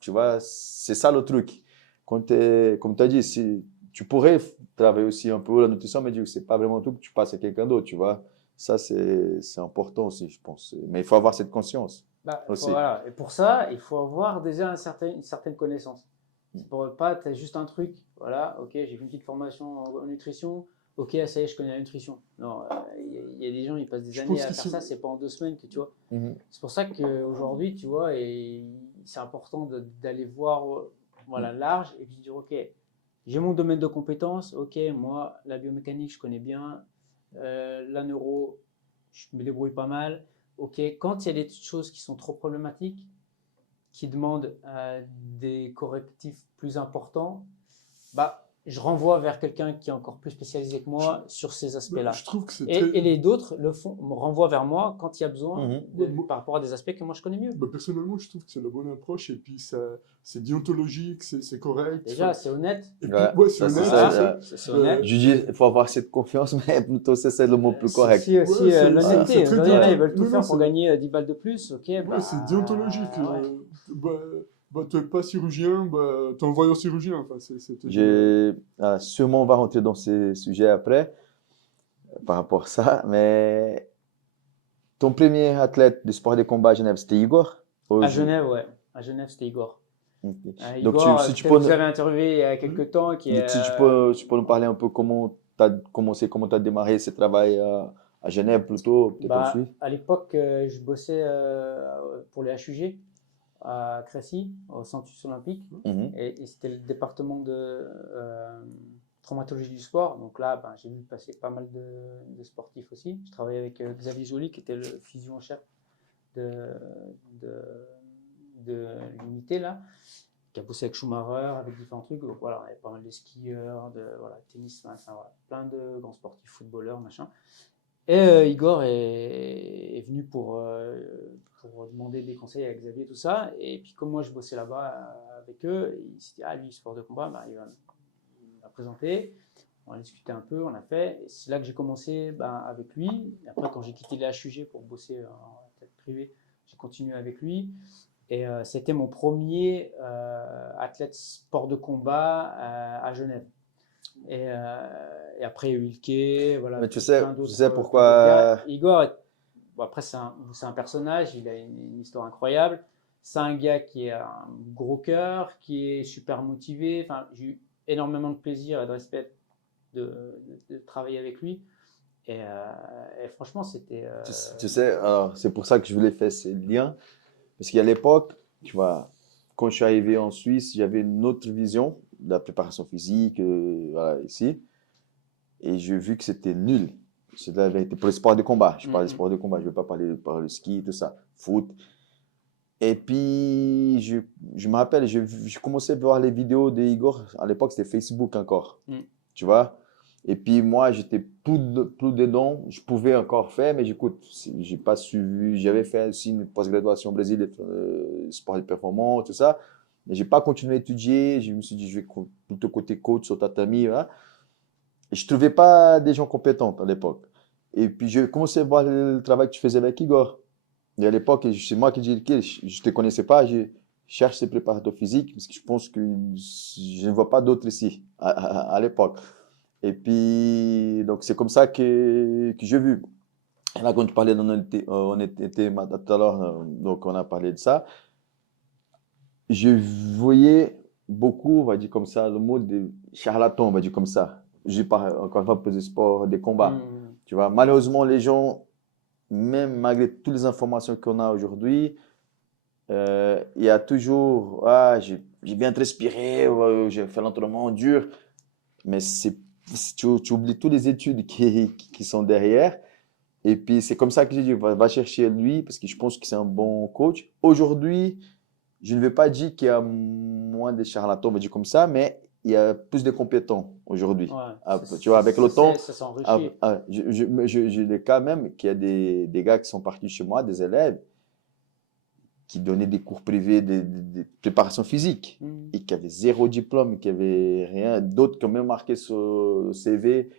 tu vois, c'est ça le truc. Comme tu as dit, si tu pourrais travailler aussi un peu la nutrition, mais c'est pas vraiment tout que tu passes à quelqu'un d'autre, tu vois. Ça, c'est important aussi, je pense. Mais il faut avoir cette conscience Bah, aussi. voilà. Et pour ça, il faut avoir déjà une certaine connaissance. C'est pour pas, tu as juste un truc, voilà, ok, j'ai fait une petite formation en nutrition, ok, ça y est, je connais la nutrition. Non, il y a des gens, ils passent des Je années pense à que faire c'est... ça, c'est pas en 2 semaines que tu vois. Mhm. C'est pour ça qu'aujourd'hui, tu vois, et c'est important d'aller voir voilà, large et puis dire, ok, j'ai mon domaine de compétences, ok, moi, la biomécanique, je connais bien, la neuro, je me débrouille pas mal. Ok, quand il y a des choses qui sont trop problématiques, qui demandent des correctifs plus importants, bah, je renvoie vers quelqu'un qui est encore plus spécialisé que moi sur ces aspects-là. Je trouve que c'est très... Et les autres me renvoient vers moi quand il y a besoin Mhm. par rapport à des aspects que moi je connais mieux. Bah, personnellement, je trouve que c'est la bonne approche et puis ça, c'est déontologique, c'est correct. Déjà, Enfin, c'est honnête. et puis, Ouais, ouais, c'est ça, c'est honnête, ça. Voilà, c'est honnête. Je dis, il faut avoir cette confiance, mais plutôt, c'est le mot plus correct. C'est aussi Ouais, c'est l'honnêteté. très Il y en a, ils veulent tout non, faire non, pour gagner 10 balles de plus. Ok, ouais, bah, c'est déontologique. ouais. Bah, tu n'es pas chirurgien, bah, t'envoies au chirurgien. Enfin, Sûrement, on va rentrer dans ces sujets après, par rapport à ça, mais ton premier athlète du sport des combats à Genève, c'était Igor? À Genève, ouais. À Genève, c'était Igor. Ok. Donc, Igor, si tu peut-être peux, vous avez interviewé il y a quelques temps, qui est donc, si tu peux nous parler un peu comment tu as commencé, comment tu as démarré ce travail à Genève plutôt, peut-être en Suisse. à l'époque, je bossais pour les HUG à Crécy, au Centre olympique, Mhm. et c'était le département de traumatologie du sport. Donc là, ben, j'ai vu passer pas mal de sportifs aussi. Je travaillais avec Xavier Joly, qui était le physio en chef de, de, de l'unité là, qui a bossé avec Schumacher, avec différents trucs. Donc voilà, il y avait pas mal de skieurs, voilà, tennis, enfin, voilà, plein de grands sportifs, footballeurs, machin. Et Igor est venu pour demander des conseils à Xavier, tout ça. Et puis, comme moi, je bossais là-bas avec eux, il s'est dit, ah, lui, sport de combat, bah, il m'a présenté. On a discuté un peu, on a fait. Et c'est là que j'ai commencé avec lui. Et après, quand j'ai quitté les HUG pour bosser en tête privée, j'ai continué avec lui. Et c'était mon premier athlète sport de combat à Genève. Et après, il y a eu Ilke, voilà, Mais tu plein sais d'autres pourquoi. gars. Igor, bon, après, c'est un personnage, il a une histoire incroyable. C'est un gars qui a un gros cœur, qui est super motivé. Enfin, j'ai eu énormément de plaisir et de respect de travailler avec lui. Et franchement, c'était. Tu sais, alors, c'est pour ça que je voulais faire ces liens. Parce qu'à l'époque, tu vois, quand je suis arrivé en Suisse, j'avais une autre vision de la préparation physique, voilà, ici. Et j'ai vu que c'était nul. C'est la vérité. Pour les sports de combat. Je parle des sports de combat. Je ne veux pas parler par le ski, tout ça. Foot. Et puis, je me rappelle, j'ai commencé à voir les vidéos de Igor. À l'époque, c'était Facebook encore. Tu vois? Et puis, moi, j'étais plus dedans. Je pouvais encore faire, mais j'écoute, j'ai pas suivi. J'avais fait aussi une post-graduation au Brésil, sport de performance, tout ça. Mais j'ai pas continué à étudier. Je me suis dit, je vais plutôt côté coach sur tatami. Voilà. Et je trouvais pas des gens compétents à l'époque. Et puis, j'ai commencé à voir le travail que tu faisais avec Igor. Et à l'époque, c'est moi qui dis, que je ne te connaissais pas, je cherche ces préparateurs physiques parce que je pense que je ne vois pas d'autres ici à l'époque. Et puis, donc c'est comme ça que j'ai vu. Et là, quand tu parlais on était tout à l'heure, donc on a parlé de ça. Je voyais beaucoup, on va dire comme ça, le mot de charlatan, on va dire comme ça. Je parle encore une fois pour des sports, des combats. Tu vois, malheureusement, les gens, même malgré toutes les informations qu'on a aujourd'hui, il y a toujours, ah, j'ai bien respiré, ouais, j'ai fait l'entraînement dur, mais tu oublies toutes les études qui sont derrière. Et puis, c'est comme ça que j'ai dit, va chercher lui, parce que je pense que c'est un bon coach. Aujourd'hui, je ne vais pas dire qu'il y a moins de charlatans, on va dire comme ça, mais il y a plus de compétents aujourd'hui. Ouais, Tu vois, avec le temps, ça s'enrichit. j'ai des cas même qu'il y a des gars qui sont partis chez moi, des élèves, qui donnaient des cours privés de préparation physique et qui avaient zéro diplôme, qui avaient rien. D'autres qui ont même marqué sur le CV,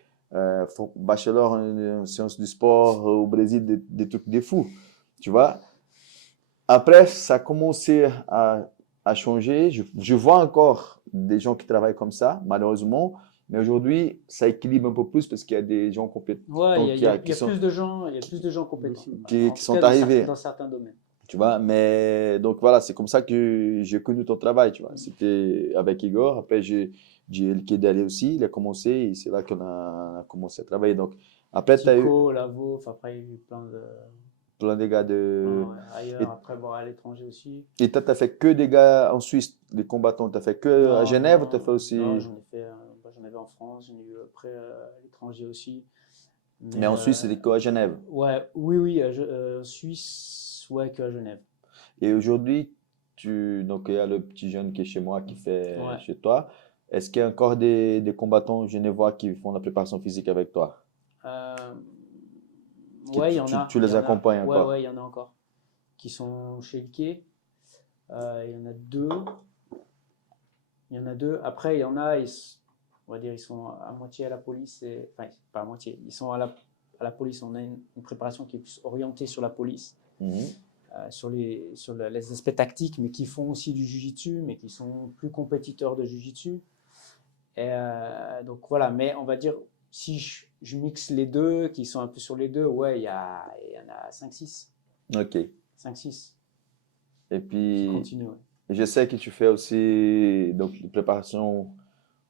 bachelor en sciences du sport au Brésil, des trucs de fous. Tu vois? Après, ça a commencé à changer. Je vois encore des gens qui travaillent comme ça, malheureusement, Mais aujourd'hui, ça équilibre un peu plus parce qu'il y a des gens compétents Ouais, il y a qui sont, plus de gens, il y a plus de gens compétents. sûr. En qui tout sont cas, arrivés. dans certains domaines. Tu vois, mais donc voilà, c'est comme ça que j'ai connu ton travail, tu vois. C'était avec Igor, après j'ai le d'aller aussi, il a commencé, et c'est là qu'on a commencé à travailler. Donc après, tu as eu Tico, Lavo, enfin, après, il y a eu plein de gars de... ouais, ailleurs, Et après, bon, à l'étranger aussi. et toi, tu as fait que des gars en Suisse, des combattants, tu as fait que à Non, Genève ou tu as fait non, non, aussi... j'en ai fait, bah, j'en avais en France, j'en ai eu après à l'étranger aussi. Mais Mais en Suisse, c'était quoi à Genève? ouais, oui, oui, Suisse, ouais, que à Genève. Et aujourd'hui, donc il y a le petit jeune qui est chez moi, qui fait Ouais. chez toi. Est-ce qu'il y a encore des combattants genevois qui font la préparation physique avec toi? Euh, Que ouais, il y en a, tu il les y en a. accompagnes Ouais, encore? ouais, il y en a encore qui sont chez Ikea. Il y en a deux. Il y en a deux. Après, il y en a, on va dire, ils sont à moitié à la police. Enfin, pas à moitié. Ils sont à la police. On a une préparation qui est plus orientée sur la police, Mhm. sur les aspects tactiques, mais qui font aussi du jiu-jitsu, mais qui sont plus compétiteurs de jiu-jitsu. Et donc voilà, mais on va dire, si je mixe les deux, qui sont un peu sur les deux, ouais, il y en a 5-6. Ok. 5-6 Et qui puis, continuent. Ouais. je sais que tu fais aussi donc, des préparations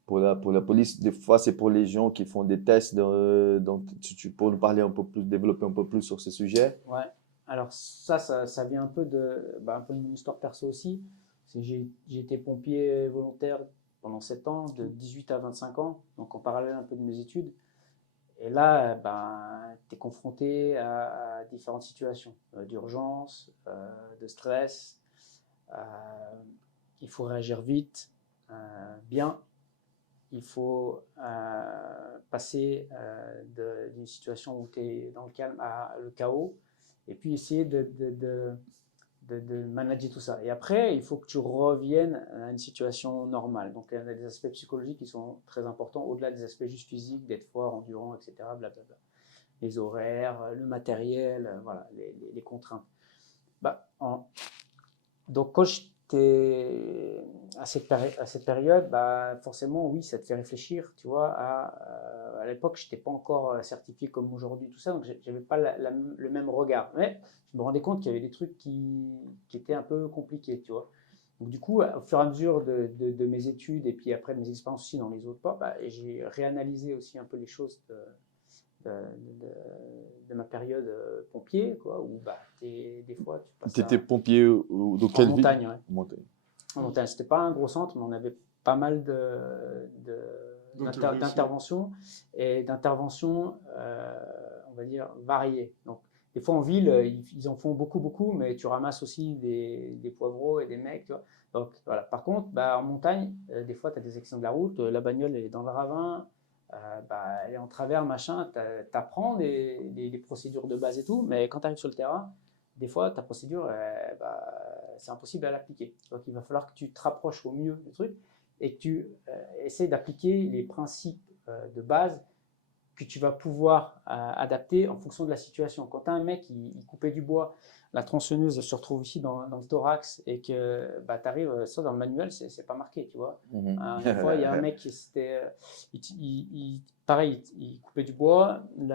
pour la police. Des fois, c'est pour les gens qui font des tests. Donc, tu peux nous parler un peu plus, développer un peu plus sur ce sujet? Ouais. Alors ça vient un peu un peu de mon histoire perso aussi. J'ai été pompier volontaire pendant 7 ans, de 18 à 25 ans, donc en parallèle un peu de mes études. Et là, tu es confronté à différentes situations d'urgence, de stress. Euh, il faut réagir vite, bien. Il faut passer d'une situation où tu es dans le calme à le chaos et puis essayer de manager tout ça. Et après, il faut que tu reviennes à une situation normale. Donc, il y a des aspects psychologiques qui sont très importants, au-delà des aspects juste physiques, d'être fort, endurant, etc. Blablabla. Les horaires, le matériel, voilà, les contraintes. Bah, donc, quand j'étais à cette période, bah, forcément, oui, ça te fait réfléchir, tu vois. À l'époque, je n'étais pas encore certifié comme aujourd'hui, tout ça, donc je n'avais pas le même regard. Mais je me rendais compte qu'il y avait des trucs qui étaient un peu compliqués, tu vois. Donc, du coup, au fur et à mesure de mes études et puis après de mes expériences aussi dans les autres ports, bah, j'ai réanalysé aussi un peu les choses de, de, de ma période pompier, quoi, où bah, des fois, tu passes Tu étais à, pompier dans en quelle ville? montagne, ouais. En montagne. En montagne. C'était pas un gros centre, mais on avait pas mal D'intervention. d'interventions et d'interventions, on va dire, variées. Donc, des fois en ville, ils en font beaucoup, beaucoup, mais tu ramasses aussi des poivreaux et des mecs, tu vois. Donc, voilà. Par contre, bah, en montagne, des fois, tu as des accidents de la route, la bagnole elle est dans le ravin, bah, elle est en travers, machin, tu apprends des procédures de base et tout, mais quand tu arrives sur le terrain, des fois, ta procédure, bah, c'est impossible à l'appliquer. Donc, il va falloir que tu te rapproches au mieux du truc et que tu essaies d'appliquer les principes de base que tu vas pouvoir adapter en fonction de la situation. Quand tu as un mec il coupait du bois, la tronçonneuse se retrouve ici dans le thorax et que bah, tu arrives, ça dans le manuel, c'est pas marqué, tu vois. Mhm. Une fois, il y a un mec qui pareil, il coupait du bois, ils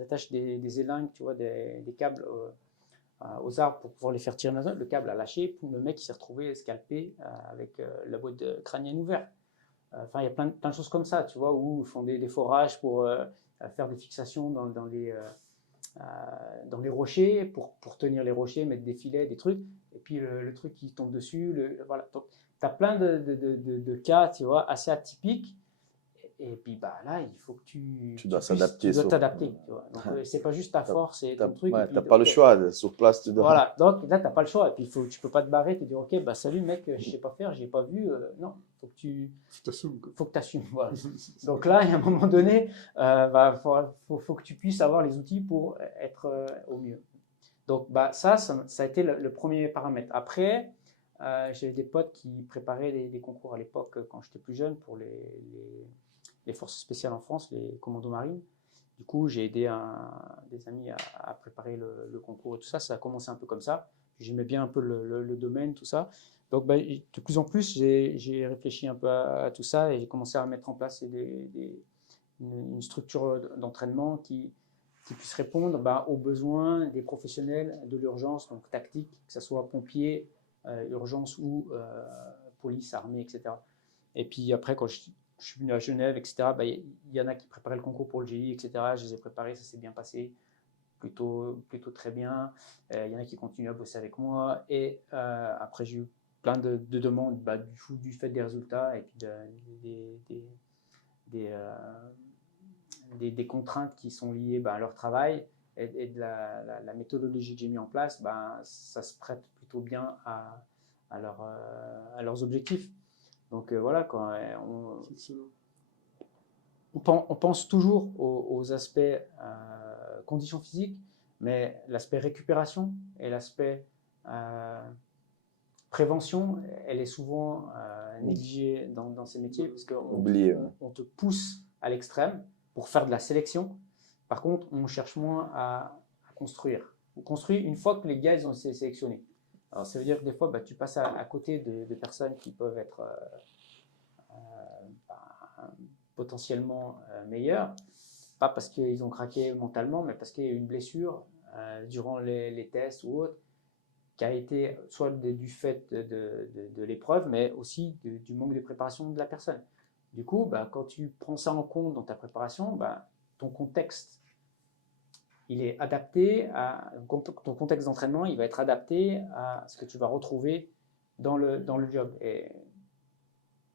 attachent des élingues, tu vois, des câbles aux arbres pour pouvoir les faire tirer. Le câble a lâché, le mec il s'est retrouvé scalpé avec la boîte crânienne ouverte. Enfin, il y a plein de choses comme ça, tu vois, où ils font des forages pour faire des fixations dans les rochers, pour tenir les rochers, mettre des filets, des trucs, et puis le truc qui tombe dessus. Voilà. Donc, tu as plein de cas, tu vois, assez atypiques. Et puis bah, là, il faut que Tu dois s'adapter tu dois sur... t'adapter. Tu vois. Donc, c'est pas juste ta force et ton truc. Et Ouais, puis, t'as pas le ok, choix. Sur place, tu dois... voilà, donc là, tu n'as pas le choix. Et puis, tu peux pas te barrer, te dire, OK, bah salut mec, je sais pas faire, j'ai pas vu. Non, Tu t'assumes, quoi. faut que tu assumes. Voilà. Donc là, il y a un moment donné, faut que tu puisses avoir les outils pour être au mieux. Donc bah, ça a été le premier paramètre. Après, j'avais des potes qui préparaient des concours à l'époque quand j'étais plus jeune pour les forces spéciales en France, les commandos marines. Du coup, j'ai aidé des amis préparer le concours et tout ça. Ça a commencé un peu comme ça. J'aimais bien un peu le domaine, tout ça. Donc, de plus en plus, j'ai réfléchi un peu à tout ça et j'ai commencé à mettre en place une structure d'entraînement qui puisse répondre aux besoins des professionnels de l'urgence, donc tactique, que ce soit pompiers, urgence ou police, armée, etc. Et puis après, quand je suis venu à Genève, etc., il y en a qui préparaient le concours pour le GI, etc. Je les ai préparés, ça s'est bien passé, plutôt très bien. Il y en a qui continuent à bosser avec moi. Et après, j'ai eu plein de demandes du fait des résultats et puis des contraintes qui sont liées à leur travail et de la méthodologie que j'ai mis en place, ça se prête plutôt bien à leurs objectifs. Donc voilà, quand on pense toujours aux aspects conditions physiques, mais l'aspect récupération et l'aspect prévention, elle est souvent négligée dans ces métiers parce qu'on te pousse à l'extrême pour faire de la sélection. Par contre, on cherche moins à construire. On construit une fois que les gars ils ont été sélectionnés. Alors, ça veut dire que des fois, tu passes à côté de personnes qui peuvent être potentiellement meilleures, pas parce qu'ils ont craqué mentalement, mais parce qu'il y a eu une blessure durant les tests ou autre, qui a été soit du fait de l'épreuve, mais aussi du manque de préparation de la personne. Du coup, quand tu prends ça en compte dans ta préparation, ton contexte, il est adapté ton contexte d'entraînement, il va être adapté à ce que tu vas retrouver dans le job. Et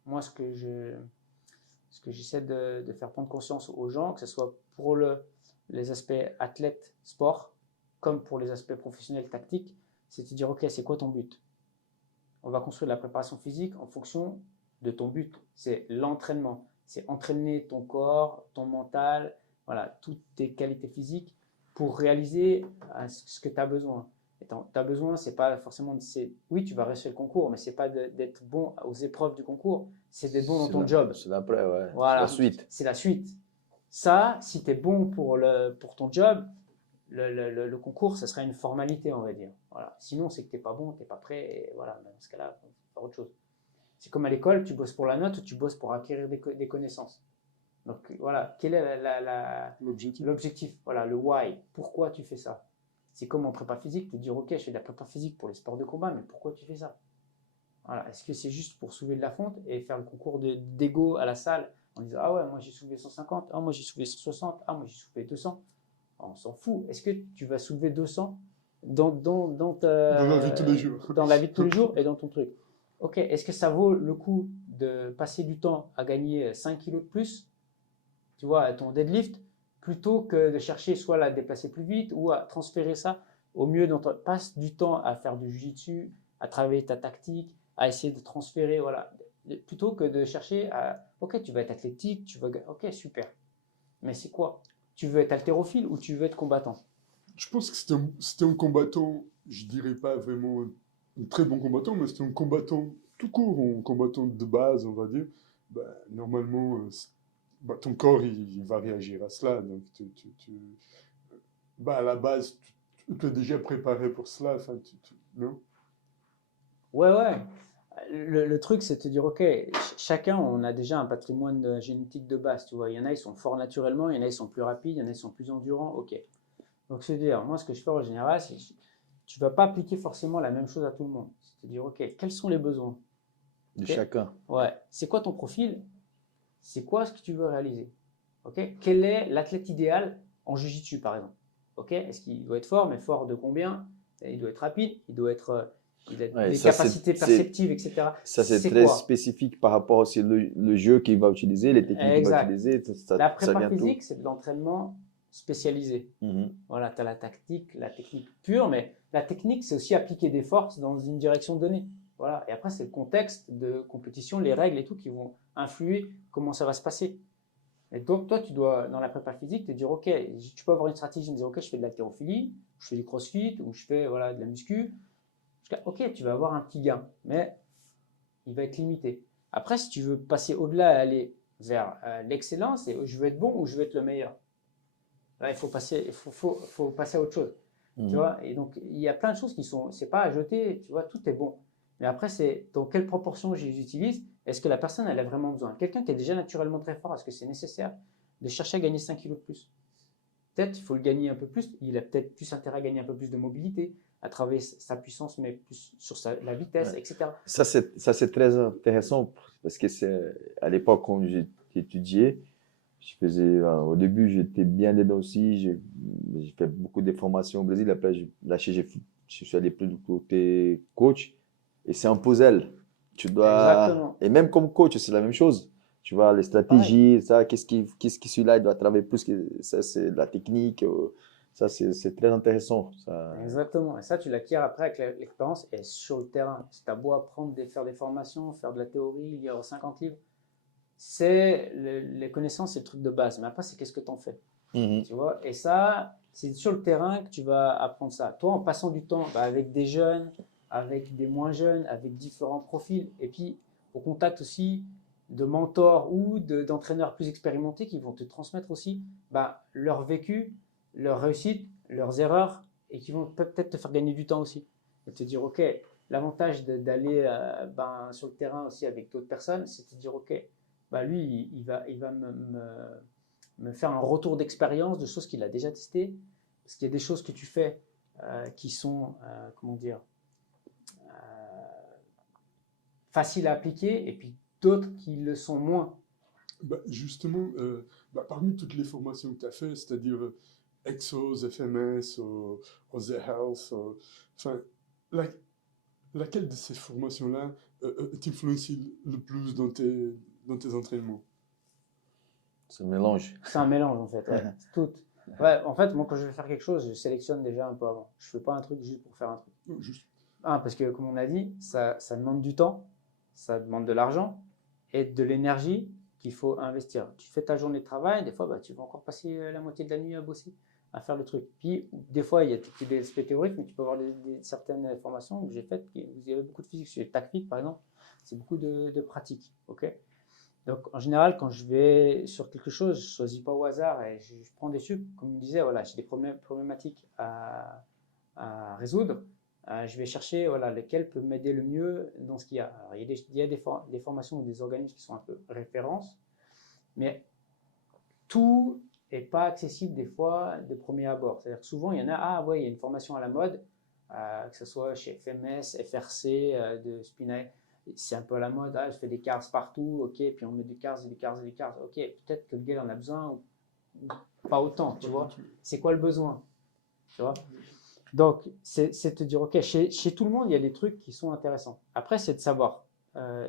moi, ce que j'essaie de faire prendre conscience aux gens, que ce soit pour les aspects athlètes, sport, comme pour les aspects professionnels, tactiques, c'est de dire, ok, c'est quoi ton but? On va construire la préparation physique en fonction de ton but. C'est l'entraînement. C'est entraîner ton corps, ton mental, voilà, toutes tes qualités physiques pour réaliser ce que tu as besoin. Tu as besoin, c'est pas forcément, oui, tu vas réussir le concours, mais c'est pas d'être bon aux épreuves du concours, c'est d'être bon dans ton job. C'est l'après, ouais. Voilà, c'est la suite. C'est la suite. Ça, si tu es bon pour ton job, le concours, ça sera une formalité, on va dire. Voilà. Sinon, c'est que tu n'es pas bon, tu n'es pas prêt, et voilà, dans ce cas-là, il faut faire autre chose. C'est comme à l'école, tu bosses pour la note ou tu bosses pour acquérir des connaissances. Donc voilà, quel est l'objectif? Voilà, le why. Pourquoi tu fais ça? C'est comme en prépa physique, te dire, ok, je fais de la prépa physique pour les sports de combat, mais pourquoi tu fais ça? Voilà. Est-ce que c'est juste pour soulever de la fonte et faire le concours d'ego à la salle en disant, ah ouais, moi j'ai soulevé 150, ah moi j'ai soulevé 160, ah moi j'ai soulevé 200? On s'en fout. Est-ce que tu vas soulever 200 dans la vie de tous les jours. Dans la vie de tous les jours et dans ton truc? Ok, est-ce que ça vaut le coup de passer du temps à gagner 5 kilos de plus, tu vois, à ton deadlift, plutôt que de chercher soit à déplacer plus vite ou à transférer ça au mieux passe du temps à faire du jiu-jitsu, à travailler ta tactique, à essayer de transférer, voilà, plutôt que de chercher à, ok, tu vas être athlétique, ok, super, mais c'est quoi? Tu veux être haltérophile ou tu veux être combattant? Je pense que c'était un combattant, je dirais pas vraiment un très bon combattant, mais c'était un combattant tout court, un combattant de base, on va dire. Normalement, ton corps, il va réagir à cela. Donc, à la base, tu es déjà préparé pour cela. Enfin, non? Ouais. Le truc, c'est de te dire, ok, chacun, on a déjà un patrimoine génétique de base, tu vois. Il y en a, ils sont forts naturellement, il y en a, ils sont plus rapides, il y en a, ils sont plus endurants, ok. Donc, c'est-à-dire, moi, ce que je fais en général, c'est tu ne vas pas appliquer forcément la même chose à tout le monde. C'est de dire, ok, quels sont les besoins de chacun? Ouais. C'est quoi ton profil? C'est quoi ce que tu veux réaliser? Ok. Quel est l'athlète idéal en jiu-jitsu, par exemple? Ok. Est-ce qu'il doit être fort, mais fort de combien? Il doit être rapide, il doit être... il a des capacités perceptives, etc. Ça, c'est très spécifique par rapport aussi le jeu qu'il va utiliser, les techniques qu'il va utiliser. La prépa physique, c'est de l'entraînement spécialisé. Voilà, tu as la technique pure, mais la technique, c'est aussi appliquer des forces dans une direction donnée. Voilà. Et après, c'est le contexte de compétition, les règles et tout qui vont influer comment ça va se passer. Et donc, toi, tu dois, dans la prépa physique, te dire, ok, tu peux avoir une stratégie de dire, ok, je fais de l'haltérophilie, je fais du crossfit, ou je fais de la muscu. Ok, tu vas avoir un petit gain, mais il va être limité. Après, si tu veux passer au-delà et aller vers l'excellence, et je veux être bon ou je veux être le meilleur, là, il faut passer à autre chose. Tu vois. Et donc, il y a plein de choses qui sont, c'est pas à jeter, tu vois, tout est bon. Mais après, c'est dans quelle proportion je les utilise. Est-ce que la personne, elle a vraiment besoin? Quelqu'un qui est déjà naturellement très fort, est-ce que c'est nécessaire de chercher à gagner 5 kilos de plus? Peut-être il faut le gagner un peu plus. Il a peut-être plus intérêt à gagner un peu plus de mobilité, à travailler sa puissance, mais plus sur la vitesse, Ouais. etc. Ça, c'est très intéressant parce que c'est à l'époque quand j'ai étudié, au début, j'étais bien dedans aussi. J'ai fait beaucoup de formations au Brésil. Après, je suis allé plus du côté coach. Et c'est un puzzle. Exactement. Et même comme coach, c'est la même chose. Tu vois, les Pareil. stratégies, ça, qu'est-ce qui celui-là, il doit travailler plus que ça, c'est de la technique. Ça, c'est très intéressant. Ça, Exactement. Et ça, tu l'acquiers après avec l'expérience et sur le terrain. Si tu as beau apprendre, faire des formations, faire de la théorie, lire 50 livres, c'est les connaissances, c'est le truc de base. Mais après, c'est qu'est-ce que tu en fais. Mhm. Tu vois? Et ça, c'est sur le terrain que tu vas apprendre ça. Toi, en passant du temps avec des jeunes, avec des moins jeunes, avec différents profils, et puis au contact aussi de mentors ou d'entraîneurs plus expérimentés qui vont te transmettre aussi leur vécu, leur réussite, leurs erreurs, et qui vont peut-être te faire gagner du temps aussi. Et te dire, OK, l'avantage d'aller sur le terrain aussi avec d'autres personnes, c'est de te dire, OK, lui, il va me faire un retour d'expérience de choses qu'il a déjà testées. Parce qu'il y a des choses que tu fais qui sont, comment dire, faciles à appliquer, et puis d'autres qui le sont moins. Justement, parmi toutes les formations que tu as faites, c'est-à-dire Exos, FMS, The Health, enfin, la- laquelle de ces formations-là t'influencie le plus dans tes entraînements? c'est un mélange. C'est un mélange en fait, ouais. Tout. Ouais, en fait, moi quand je vais faire quelque chose, je sélectionne déjà un peu avant. Je fais pas un truc juste pour faire un truc. Non, juste. Parce que comme on a dit, ça demande du temps, ça demande de l'argent et de l'énergie qu'il faut investir. Tu fais ta journée de travail, des fois tu vas encore passer la moitié de la nuit à bosser, à faire le truc. Puis des fois il y a des aspects théoriques, mais tu peux avoir certaines formations que j'ai faites, vous avez beaucoup de physique. Chez TACFIT par exemple, c'est beaucoup de pratique. Ok. Donc, en général, quand je vais sur quelque chose, je ne choisis pas au hasard et je prends des sucres. Comme je disais, voilà, j'ai des problématiques à résoudre. Je vais chercher lesquels peuvent m'aider le mieux dans ce qu'il y a. Alors, il y a des formations ou des organismes qui sont un peu références, mais tout n'est pas accessible des fois de premier abord. C'est-à-dire que souvent, il y en a, il y a une formation à la mode, que ce soit chez FMS, FRC, de Spinay, c'est un peu à la mode, je fais des cars partout, ok, puis on met des cars et des cars et des cars, ok, peut-être que le gars en a besoin ou pas autant, tu vois. C'est quoi le besoin, tu vois? Donc, c'est te dire, ok, chez tout le monde, il y a des trucs qui sont intéressants. Après, c'est de savoir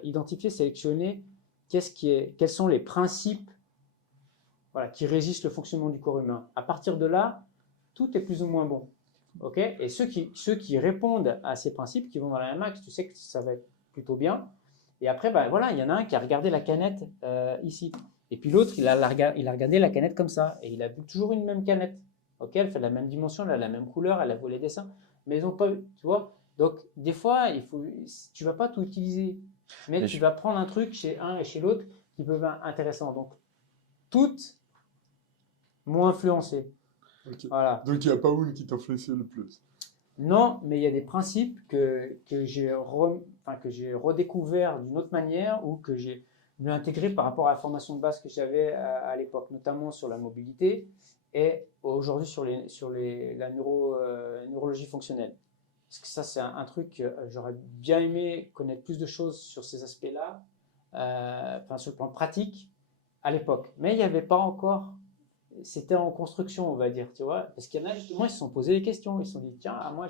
identifier, sélectionner quels sont les principes qui régissent le fonctionnement du corps humain. À partir de là, tout est plus ou moins bon. Okay, et ceux qui répondent à ces principes, qui vont dans la même axe, tu sais que ça va être plutôt bien. Et après, il y en a un qui a regardé la canette ici. Et puis l'autre, il a regardé la canette comme ça. Et il a vu toujours une même canette. Okay, elle fait la même dimension, elle a la même couleur, elle a vu les dessins. Mais ils n'ont pas eu, tu vois. Donc, des fois, tu ne vas pas tout utiliser. Mais tu vas prendre un truc chez un et chez l'autre qui peuvent être intéressants. Donc, toutes m'ont influencé. Okay. Voilà. Donc, il n'y a pas une qui t'influencie le plus? Non, mais il y a des principes que j'ai redécouvert d'une autre manière ou que j'ai mieux intégré par rapport à la formation de base que j'avais à l'époque, notamment sur la mobilité et aujourd'hui sur la neurologie fonctionnelle. Parce que ça, c'est un truc, j'aurais bien aimé connaître plus de choses sur ces aspects-là, sur le plan pratique à l'époque. Mais il n'y avait pas encore, c'était en construction, on va dire, tu vois. Parce qu'il y en a justement, ils se sont posé des questions. Ils se sont dit, tiens, moi,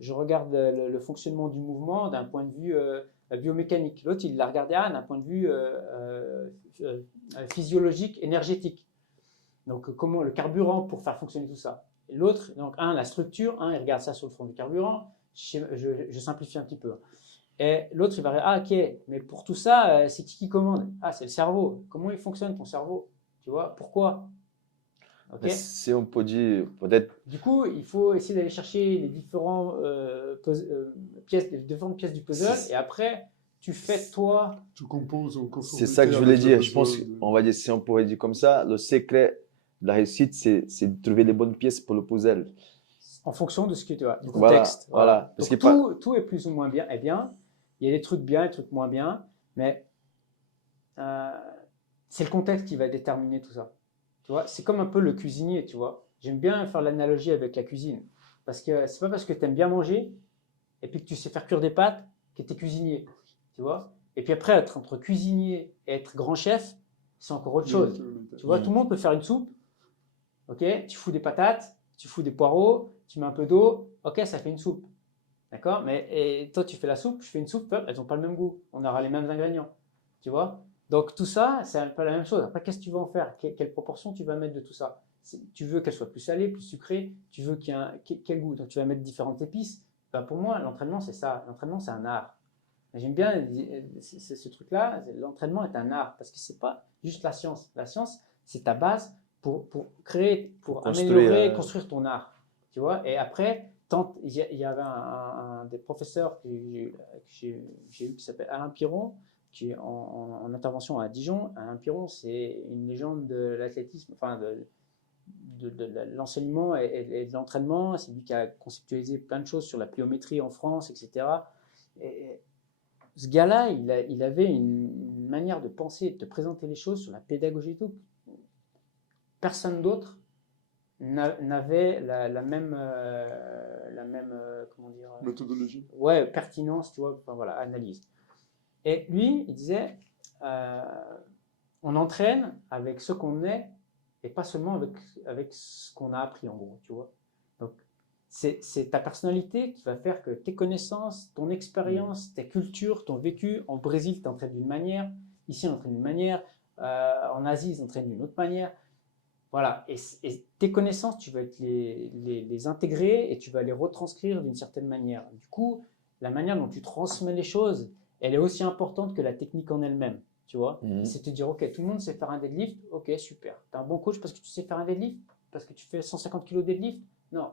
je regarde le fonctionnement du mouvement d'un point de vue biomécanique. L'autre, il l'a regardé d'un point de vue physiologique, énergétique. Donc, comment le carburant pour faire fonctionner tout ça. Et l'autre, donc, la structure, il regarde ça sur le fond du carburant. Je simplifie un petit peu. Et l'autre, il va dire, ok, mais pour tout ça, c'est qui commande? C'est le cerveau. Comment il fonctionne ton cerveau? Tu vois, pourquoi? Okay. Si on peut dire, peut-être. Du coup, il faut essayer d'aller chercher les différentes pièces du puzzle et après, tu fais toi. Tu composes en conformité. C'est ça que je voulais dire. Je pense qu'on va dire, si on pourrait dire comme ça, le secret de la réussite, c'est de trouver les bonnes pièces pour le puzzle. En fonction de ce que tu as, du contexte. Voilà. Parce que tout est plus ou moins bien. il y a des trucs bien, des trucs moins bien, mais c'est le contexte qui va déterminer tout ça. Tu vois, c'est comme un peu le cuisinier, tu vois. J'aime bien faire l'analogie avec la cuisine. Parce que c'est pas parce que tu aimes bien manger et puis que tu sais faire cuire des pâtes que tu es cuisinier. Tu vois. Et puis après, être entre cuisinier et être grand chef, c'est encore autre chose. Tu vois, tout le monde peut faire une soupe. Ok, tu fous des patates, tu fous des poireaux, tu mets un peu d'eau. Ok, ça fait une soupe. D'accord. Mais et toi, tu fais la soupe, je fais une soupe, elles n'ont pas le même goût. On aura les mêmes ingrédients. Tu vois. Donc tout ça, c'est un peu la même chose. Après, qu'est-ce que tu veux en faire? Quelle proportion tu vas mettre de tout ça? Tu veux qu'elle soit plus salée, plus sucrée? Tu veux qu'il y ait quel goût? Donc tu vas mettre différentes épices. Ben, pour moi, l'entraînement, c'est ça. L'entraînement, c'est un art. J'aime bien ce truc-là. L'entraînement est un art parce que c'est pas juste la science. La science, c'est ta base pour créer, pour améliorer, construire ton art. Tu vois? Et après, il y avait un des professeurs que j'ai eu qui s'appelle Alain Piron, qui est en intervention à Dijon. Alain Piron, c'est une légende de l'athlétisme, enfin de l'enseignement et de l'entraînement. C'est lui qui a conceptualisé plein de choses sur la pliométrie en France, etc. Et ce gars-là, il avait une manière de penser et de te présenter les choses sur la pédagogie et tout. Personne d'autre n'avait la même comment dire, méthodologie. Ouais, pertinence, tu vois, enfin, voilà, analyse. Et lui, il disait, on entraîne avec ce qu'on est et pas seulement avec ce qu'on a appris, en gros, tu vois. Donc, c'est ta personnalité qui va faire que tes connaissances, ton expérience, ta culture, ton vécu. En Brésil, tu entraînes d'une manière, ici, on entraîne d'une manière, en Asie, ils entraînent d'une autre manière. Voilà, et tes connaissances, tu vas les intégrer et tu vas les retranscrire d'une certaine manière. Du coup, la manière dont tu transmets les choses, elle est aussi importante que la technique en elle-même. Tu vois, c'est te dire, ok, tout le monde sait faire un deadlift, ok, super. Tu es un bon coach parce que tu sais faire un deadlift, parce que tu fais 150 kg de deadlift. Non.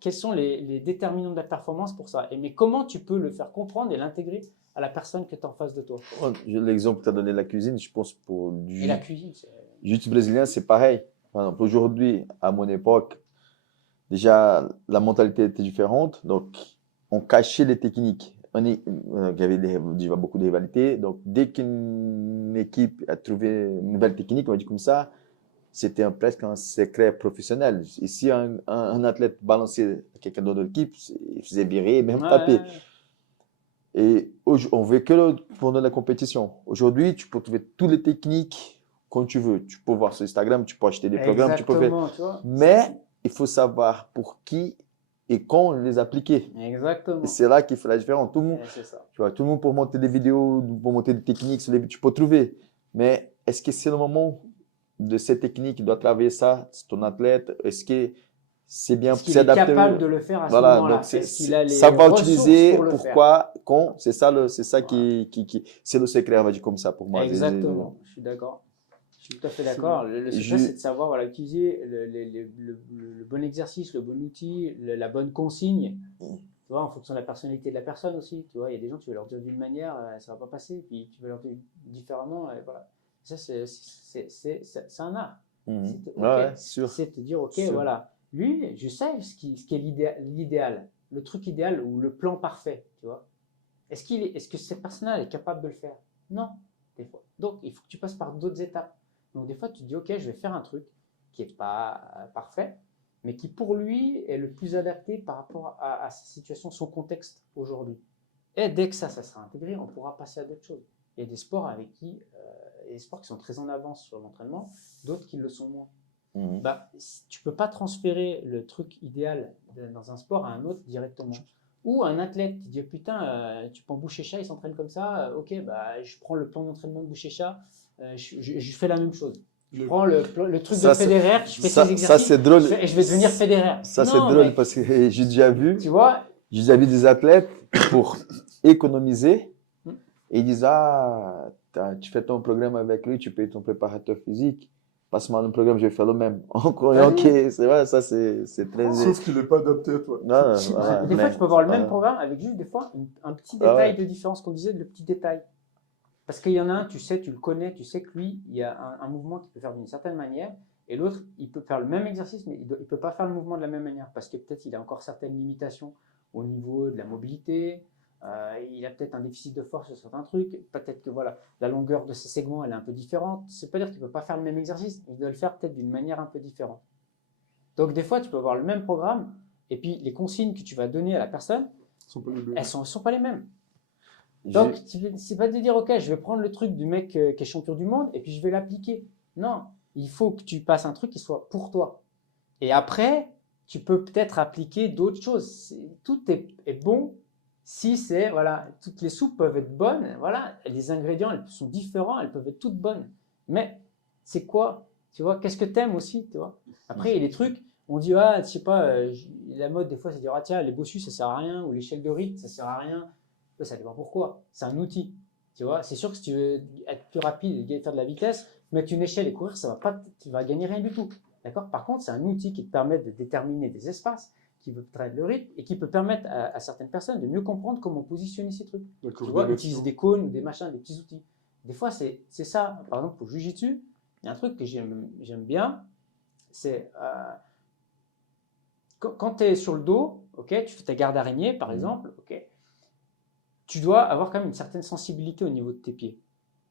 Quels sont les déterminants de la performance pour ça? Mais comment tu peux le faire comprendre et l'intégrer à la personne que tu as en face de toi? L'exemple que tu as donné de la cuisine, je pense pour Et la cuisine, c'est... jiu-jitsu brésilien, c'est pareil. Par exemple, aujourd'hui, à mon époque, déjà, la mentalité était différente. Donc, on cachait les techniques. Il y avait déjà beaucoup de rivalités. Donc, dès qu'une équipe a trouvé une nouvelle technique, on va dire comme ça, c'était presque un secret professionnel. Et si un athlète balançait quelqu'un d'autre de l'équipe, il faisait virer, même taper. Et on veut que pendant la compétition. Aujourd'hui, tu peux trouver toutes les techniques quand tu veux. Tu peux voir sur Instagram, tu peux acheter des programmes, tu peux faire. Tu vois. Mais il faut savoir pour qui et quand les appliquer. Exactement. Et c'est là qu'il fait la différence. Tout le monde, tu vois, tout le monde pour monter des vidéos, pour monter des techniques, tu peux trouver. Mais est-ce que c'est le moment de cette technique, il doit travailler ça, c'est ton athlète? Est-ce que c'est bien s'il est capable de le faire à ce moment-là? Est-ce qu'il a les savoir utiliser, pourquoi, quand? C'est ça qui c'est le secret, on va dire comme ça pour moi. Exactement, je suis d'accord. Je suis tout à fait d'accord. Le secret, c'est de savoir voilà, utiliser le bon exercice, le bon outil, la bonne consigne. Tu vois, en fonction de la personnalité de la personne aussi. Tu vois, il y a des gens, tu vas leur dire d'une manière, ça ne va pas passer. Puis tu vas leur dire différemment. Et voilà. Ça, c'est un art. C'est te dire, ok, voilà. Lui, je sais ce qui est l'idéal, le truc idéal ou le plan parfait. Tu vois. Est-ce que cette personne-là est capable de le faire? Non, des fois. Donc, il faut que tu passes par d'autres étapes. Donc, des fois, tu te dis, ok, je vais faire un truc qui n'est pas parfait, mais qui pour lui est le plus adapté par rapport à sa situation, son contexte aujourd'hui. Et dès que ça sera intégré, on pourra passer à d'autres choses. Il y a des sports il y a des sports qui sont très en avance sur l'entraînement, d'autres qui le sont moins. Bah, tu ne peux pas transférer le truc idéal dans un sport à un autre directement. Ou un athlète qui dit putain, tu prends Bouchécha, il s'entraîne comme ça, ok, bah, je prends le plan d'entraînement de Bouchécha, je fais la même chose. Je prends le truc de Federer, je fais ses exercices, ça, c'est drôle. Et je vais devenir Federer. Ça, c'est drôle parce que j'ai déjà vu, tu vois, j'ai déjà vu des athlètes pour économiser, et ils disent, ah, tu fais ton programme avec lui, tu payes ton préparateur physique. Passe-moi le programme, je vais faire le même. Ok, c'est vrai, ça c'est très... Sauf qu'il n'est pas adapté à toi. Non, voilà, des fois, tu peux avoir le même programme avec juste des fois un petit détail de différence, comme disait, le petit détail. Parce qu'il y en a un, tu sais, tu le connais, tu sais que lui, il y a un mouvement qu'il peut faire d'une certaine manière, et l'autre, il peut faire le même exercice, mais il ne peut pas faire le mouvement de la même manière, parce que peut-être il a encore certaines limitations au niveau de la mobilité, il a peut-être un déficit de force sur certains trucs, peut-être que voilà, la longueur de ses segments elle est un peu différente. C'est pas dire qu'il ne peut pas faire le même exercice, il doit le faire peut-être d'une manière un peu différente. Donc des fois, tu peux avoir le même programme, et puis les consignes que tu vas donner à la personne, Sont pas les mêmes. elles sont pas les mêmes. Je- Donc, c'est pas de dire, ok, je vais prendre le truc du mec qui est champion du monde et puis je vais l'appliquer. Non, il faut que tu passes un truc qui soit pour toi. Et après, tu peux peut-être appliquer d'autres choses. Tout est bon si c'est, voilà, toutes les soupes peuvent être bonnes. Voilà, les ingrédients, elles sont différents, elles peuvent être toutes bonnes. Mais c'est quoi, tu vois, qu'est-ce que t'aimes aussi, tu vois. Après, il y a des trucs, on dit, ah, je sais pas, la mode des fois, c'est de dire, ah tiens, les bossus, ça sert à rien, ou l'échelle de rythme, ça sert à rien. Ça dépend pourquoi. C'est un outil. Tu vois, c'est sûr que si tu veux être plus rapide et faire de la vitesse, mettre une échelle et courir, ça va pas, tu vas gagner rien du tout. D'accord. Par contre, c'est un outil qui te permet de déterminer des espaces, qui peut traiter le rythme et qui peut permettre à certaines personnes de mieux comprendre comment positionner ces trucs. Tu vois, utiliser des cônes ou des machins, des petits outils. Des fois, c'est ça. Par exemple, pour Jiu-Jitsu, il y a un truc que j'aime bien, c'est quand tu es sur le dos, ok, tu fais ta garde araignée, par exemple, ok, tu dois avoir quand même une certaine sensibilité au niveau de tes pieds.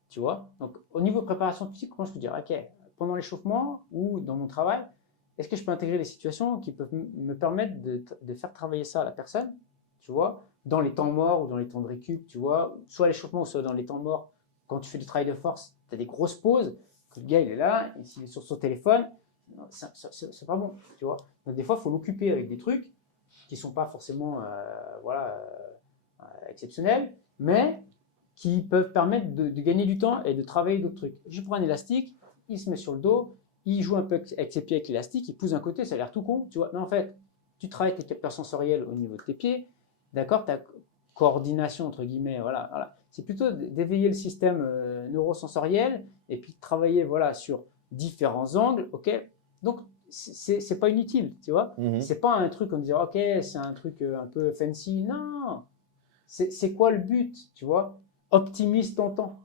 Tu vois. Donc, au niveau de préparation physique, moi, je peux dire, ok, pendant l'échauffement ou dans mon travail, est-ce que je peux intégrer des situations qui peuvent me permettre de faire travailler ça à la personne, tu vois, dans les temps morts ou dans les temps de récup, tu vois, soit à l'échauffement ou soit dans les temps morts, quand tu fais du travail de force, tu as des grosses pauses, que le gars, il est là, il est sur son téléphone, c'est pas bon, tu vois. Donc, des fois, il faut l'occuper avec des trucs qui ne sont pas forcément, exceptionnels, mais qui peuvent permettre de gagner du temps et de travailler d'autres trucs. Je prends un élastique, il se met sur le dos, il joue un peu avec ses pieds avec l'élastique, il pousse d'un côté, ça a l'air tout con, tu vois. Mais en fait, tu travailles tes capteurs sensoriels au niveau de tes pieds, d'accord, ta coordination, entre guillemets, voilà. C'est plutôt d'éveiller le système neurosensoriel et puis de travailler, voilà, sur différents angles, ok. Donc, c'est pas inutile, tu vois. C'est pas un truc, on dirait, ok, c'est un truc un peu fancy, non. C'est quoi le but, tu vois? Optimise ton temps.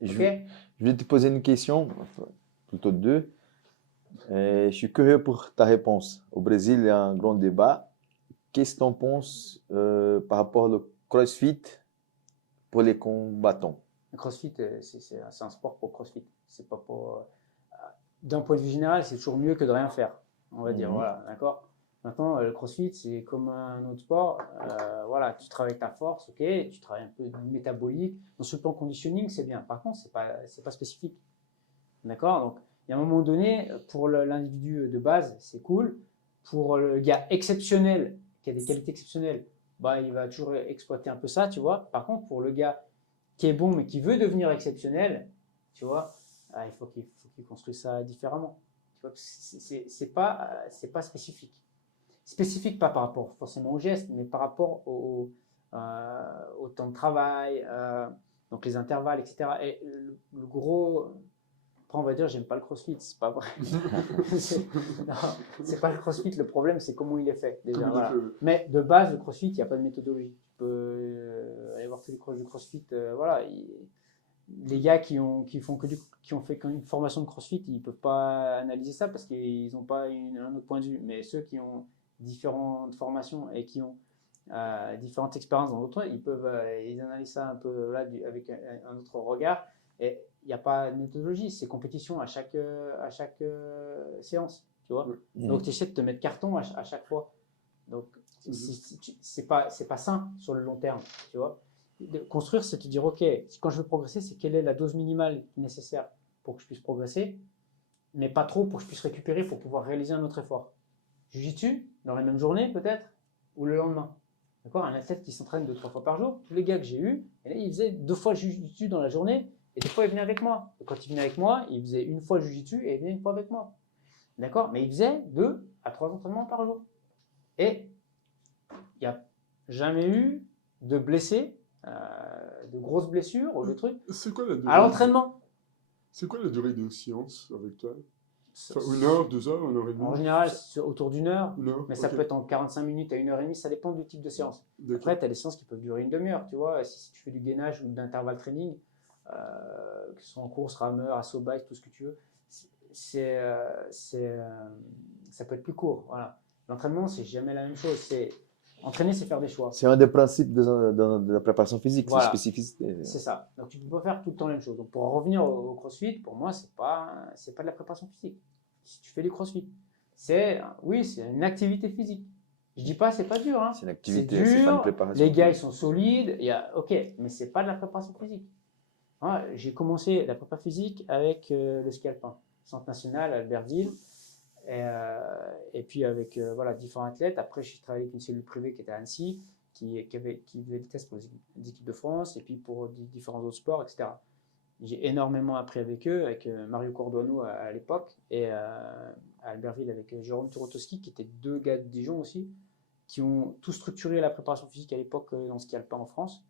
Je, Ok. je vais te poser une question, enfin, plutôt deux. Je suis curieux pour ta réponse. Au Brésil, il y a un grand débat. Qu'est-ce que tu en penses par rapport au CrossFit pour les combattants? Le CrossFit, c'est un sport pour CrossFit. C'est pas pour. D'un point de vue général, c'est toujours mieux que de rien faire. On va dire, voilà, d'accord. Maintenant, le CrossFit, c'est comme un autre sport. Voilà, tu travailles ta force, ok. Tu travailles un peu du métabolique. Dans ce plan conditioning, c'est bien. Par contre, c'est pas spécifique. D'accord. Donc, il y a un moment donné, pour l'individu de base, c'est cool. Pour le gars exceptionnel, qui a des qualités exceptionnelles, bah, il va toujours exploiter un peu ça, tu vois. Par contre, pour le gars qui est bon, mais qui veut devenir exceptionnel, tu vois, il faut qu'il construise ça différemment. Tu vois, c'est pas spécifique. Spécifique pas par rapport forcément au geste, mais par rapport au temps de travail, donc les intervalles, etc. Et le gros, après on va dire j'aime pas le CrossFit, c'est pas vrai. c'est pas le CrossFit, le problème c'est comment il est fait déjà. Voilà. Mais de base le CrossFit, il n'y a pas de méthodologie. Tu peux aller voir tous les coachs du CrossFit, voilà. Les gars qui ont fait qu'une formation de CrossFit, ils peuvent pas analyser ça parce qu'ils n'ont pas un autre point de vue. Mais ceux qui ont différentes formations et qui ont différentes expériences dans d'autres, ils analysent ça un peu là, avec un autre regard. Et il n'y a pas de méthodologie, c'est compétition à chaque séance, tu vois. Donc tu essaies de te mettre carton à chaque fois. Donc c'est pas sain sur le long terme, tu vois. Construire, c'est te dire, ok, quand je veux progresser, c'est quelle est la dose minimale nécessaire pour que je puisse progresser, mais pas trop pour que je puisse récupérer pour pouvoir réaliser un autre effort. Jiu-Jitsu, dans la même journée peut-être, ou le lendemain. D'accord. Un athlète qui s'entraîne 2-3 fois par jour, tous les gars que j'ai eus, ils faisaient 2 fois Jiu-Jitsu dans la journée, et des fois ils venaient avec moi. Et quand ils venaient avec moi, ils faisaient 1 fois Jiu-Jitsu et ils venaient 1 fois avec moi. D'accord. Mais ils faisaient 2 à 3 entraînements par jour. Et il n'y a jamais eu de blessés, de grosses blessures ou de trucs C'est quoi la durée à l'entraînement. C'est quoi la durée de séance avec toi? Enfin, 1 heure, 2 heures, 1 heure et demie? En général, c'est autour d'1 heure, mais ça okay. peut être en 45 minutes à 1h30, ça dépend du type de séance. Après, tu as des séances qui peuvent durer une demi-heure, tu vois, si tu fais du gainage ou d'intervalle training, que ce soit en course, rameur, assaut bike, tout ce que tu veux, ça peut être plus court. Voilà. L'entraînement, c'est jamais la même chose. Entraîner, c'est faire des choix. C'est un des principes de la préparation physique, Voilà. c'est spécificité. C'est ça. Donc, tu ne peux pas faire tout le temps la même chose. Donc, pour en revenir au CrossFit, pour moi, c'est pas de la préparation physique. Si tu fais du CrossFit, oui, c'est une activité physique. Je dis pas, c'est pas dur. Hein. C'est une C'est activité, c'est pas une dur. préparation. Les gars, ils sont solides. Ok, mais c'est pas de la préparation physique. Hein, j'ai commencé la prépa physique avec le ski alpin, Centre national à Albertville. Et puis avec voilà, différents athlètes. Après, j'ai travaillé avec une cellule privée qui était à Annecy, qui faisait des tests pour les équipes de France et puis pour différents autres sports, etc. J'ai énormément appris avec eux, avec Mario Corduano à l'époque, et à Albertville avec Jérôme Turotowski, qui étaient 2 gars de Dijon aussi, qui ont tout structuré la préparation physique à l'époque dans le ski alpin en France,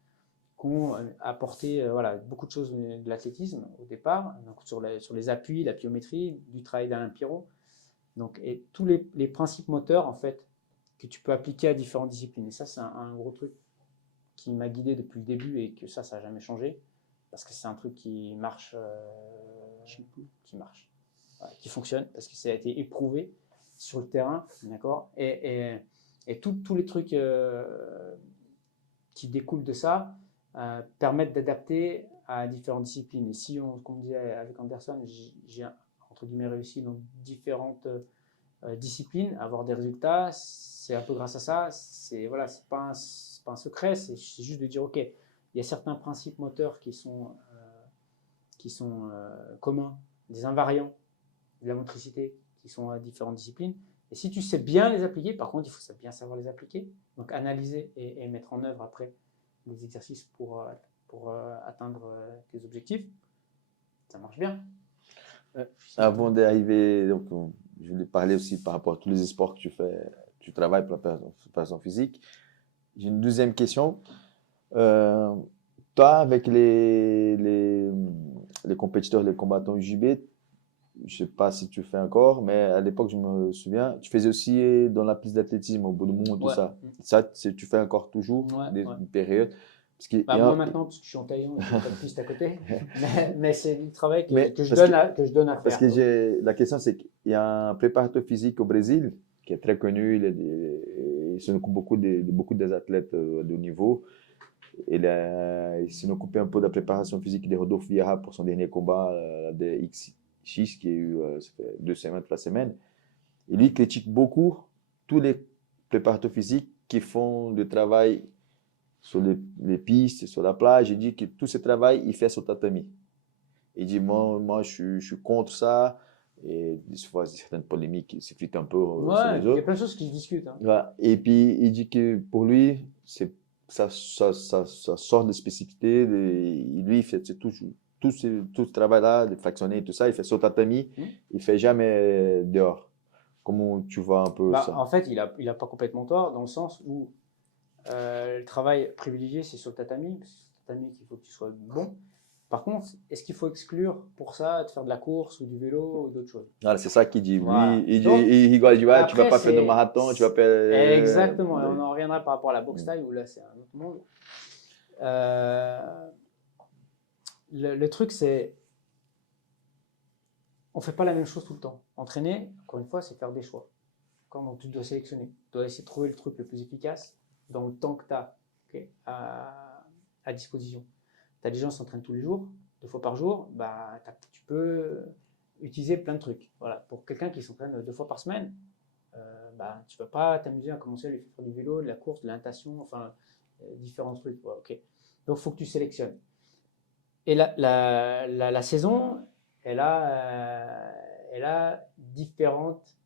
qui ont apporté voilà, beaucoup de choses de l'athlétisme au départ, donc sur les appuis, la pliométrie, du travail d'Alain Piron. Donc, et tous les principes moteurs en fait que tu peux appliquer à différentes disciplines. Et ça, c'est un gros truc qui m'a guidé depuis le début et que ça n'a jamais changé parce que c'est un truc qui marche, qui fonctionne parce que ça a été éprouvé sur le terrain, d'accord. Et tous les trucs qui découlent de ça permettent d'adapter à différentes disciplines. Et si comme on disait avec Anderson, j'ai entre guillemets réussi dans différentes disciplines, avoir des résultats, c'est un peu grâce à ça. C'est pas un secret, c'est juste de dire ok, il y a certains principes moteurs qui sont communs, des invariants de la motricité qui sont à différentes disciplines. Et si tu sais bien les appliquer, par contre, il faut bien savoir les appliquer, donc analyser et mettre en œuvre après les exercices pour atteindre tes objectifs, ça marche bien. Avant d'arriver, donc, je voulais parler aussi par rapport à tous les sports que tu fais, tu travailles pour la préparation physique. J'ai une deuxième question. Toi, avec les compétiteurs, les combattants UJB, je ne sais pas si tu fais encore, mais à l'époque, je me souviens, tu faisais aussi dans la piste d'athlétisme au bout du monde, tout ça. Ça, tu fais encore toujours des périodes. Parce que, moi maintenant, parce que je suis en Thaïlande, je n'ai pas de piste à côté, mais c'est du travail que je donne à faire. Parce que la question, c'est qu'il y a un préparateur physique au Brésil qui est très connu, il s'en occupe beaucoup des athlètes de haut niveau. Il s'en occupait un peu de la préparation physique de Rodolfo Vieira pour son dernier combat de XX, qui a eu ça fait 2 semaines, 3 semaines. Et lui critique beaucoup tous les préparateurs physiques qui font le travail sur les pistes, sur la plage. Il dit que tout ce travail, il fait sur tatami. Il dit, moi je suis contre ça. Et des fois, certaines polémiques qui s'effritent un peu sur les autres. Il y a plein de choses qui se discutent. Hein. Ouais. Et puis, il dit que pour lui, ça sort de spécificité. Lui, il fait tout ce travail-là, de fractionner et tout ça, il fait sur tatami. Il ne fait jamais dehors. Comment tu vois un peu ça? En fait, il a pas complètement tort, dans le sens où le travail privilégié, c'est sur le tatami. C'est sur le tatami qu'il faut que tu sois bon. Par contre, est-ce qu'il faut exclure pour ça de faire de la course ou du vélo ou d'autres choses? Voilà, c'est ça qu'il dit. Voilà. Il rigole, il dit, tu vas pas faire de marathon, tu vas pas... Exactement, on en reviendra par rapport à la boxe taille, où là, c'est un autre monde. Le truc, c'est... On ne fait pas la même chose tout le temps. Entraîner, encore une fois, c'est faire des choix. Donc, tu dois sélectionner. Tu dois essayer de trouver le truc le plus efficace dans le temps que tu as à disposition. Tu as des gens qui s'entraînent tous les jours, 2 fois par jour, tu peux utiliser plein de trucs. Voilà. Pour quelqu'un qui s'entraîne 2 fois par semaine, tu ne vas pas t'amuser à commencer à lui faire du vélo, de la course, de la natation, enfin, différents trucs. Voilà, okay. Donc, il faut que tu sélectionnes. Et la saison, elle a différentes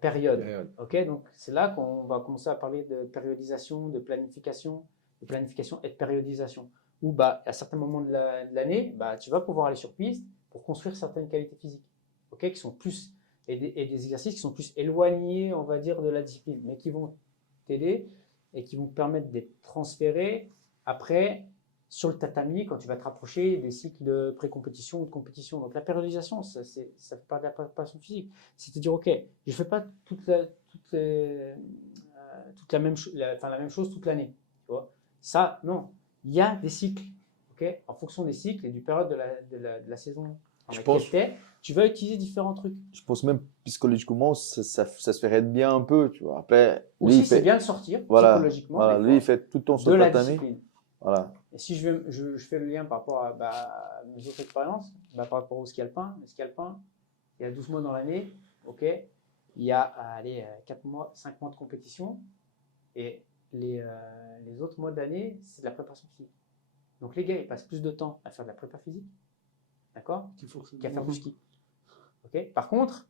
périodes. Okay, donc, c'est là qu'on va commencer à parler de périodisation, de planification et de périodisation. Où à certains moments de l'année, tu vas pouvoir aller sur piste pour construire certaines qualités physiques, qui sont plus, et des exercices qui sont plus éloignés, on va dire, de la discipline, mais qui vont t'aider et qui vont te permettre d'être transféré après sur le tatami quand tu vas te rapprocher des cycles de pré-compétition ou de compétition. Donc la périodisation, ça fait pas de la préparation physique. C'est de dire, ok, je ne fais pas la même chose toute l'année. Tu vois, ça, non. Il y a des cycles, en fonction des cycles et du période de la saison. Tu tu vas utiliser différents trucs. Je pense même psychologiquement, ça se ferait bien un peu, tu vois. Après, lui, Aussi, il c'est fait, bien de sortir voilà, psychologiquement voilà, des lui, il fois, fait tout le temps de sur le la tatami. discipline. Voilà. Et si je fais le lien par rapport à mes autres expériences, par rapport au ski alpin, le ski alpin, il y a 12 mois dans l'année, ok, il y a allez, 4 mois, 5 mois de compétition, et les autres mois de l'année, c'est de la préparation physique. Donc les gars, ils passent plus de temps à faire de la prépa physique, d'accord, qu'à faire du ski. Okay. Par contre,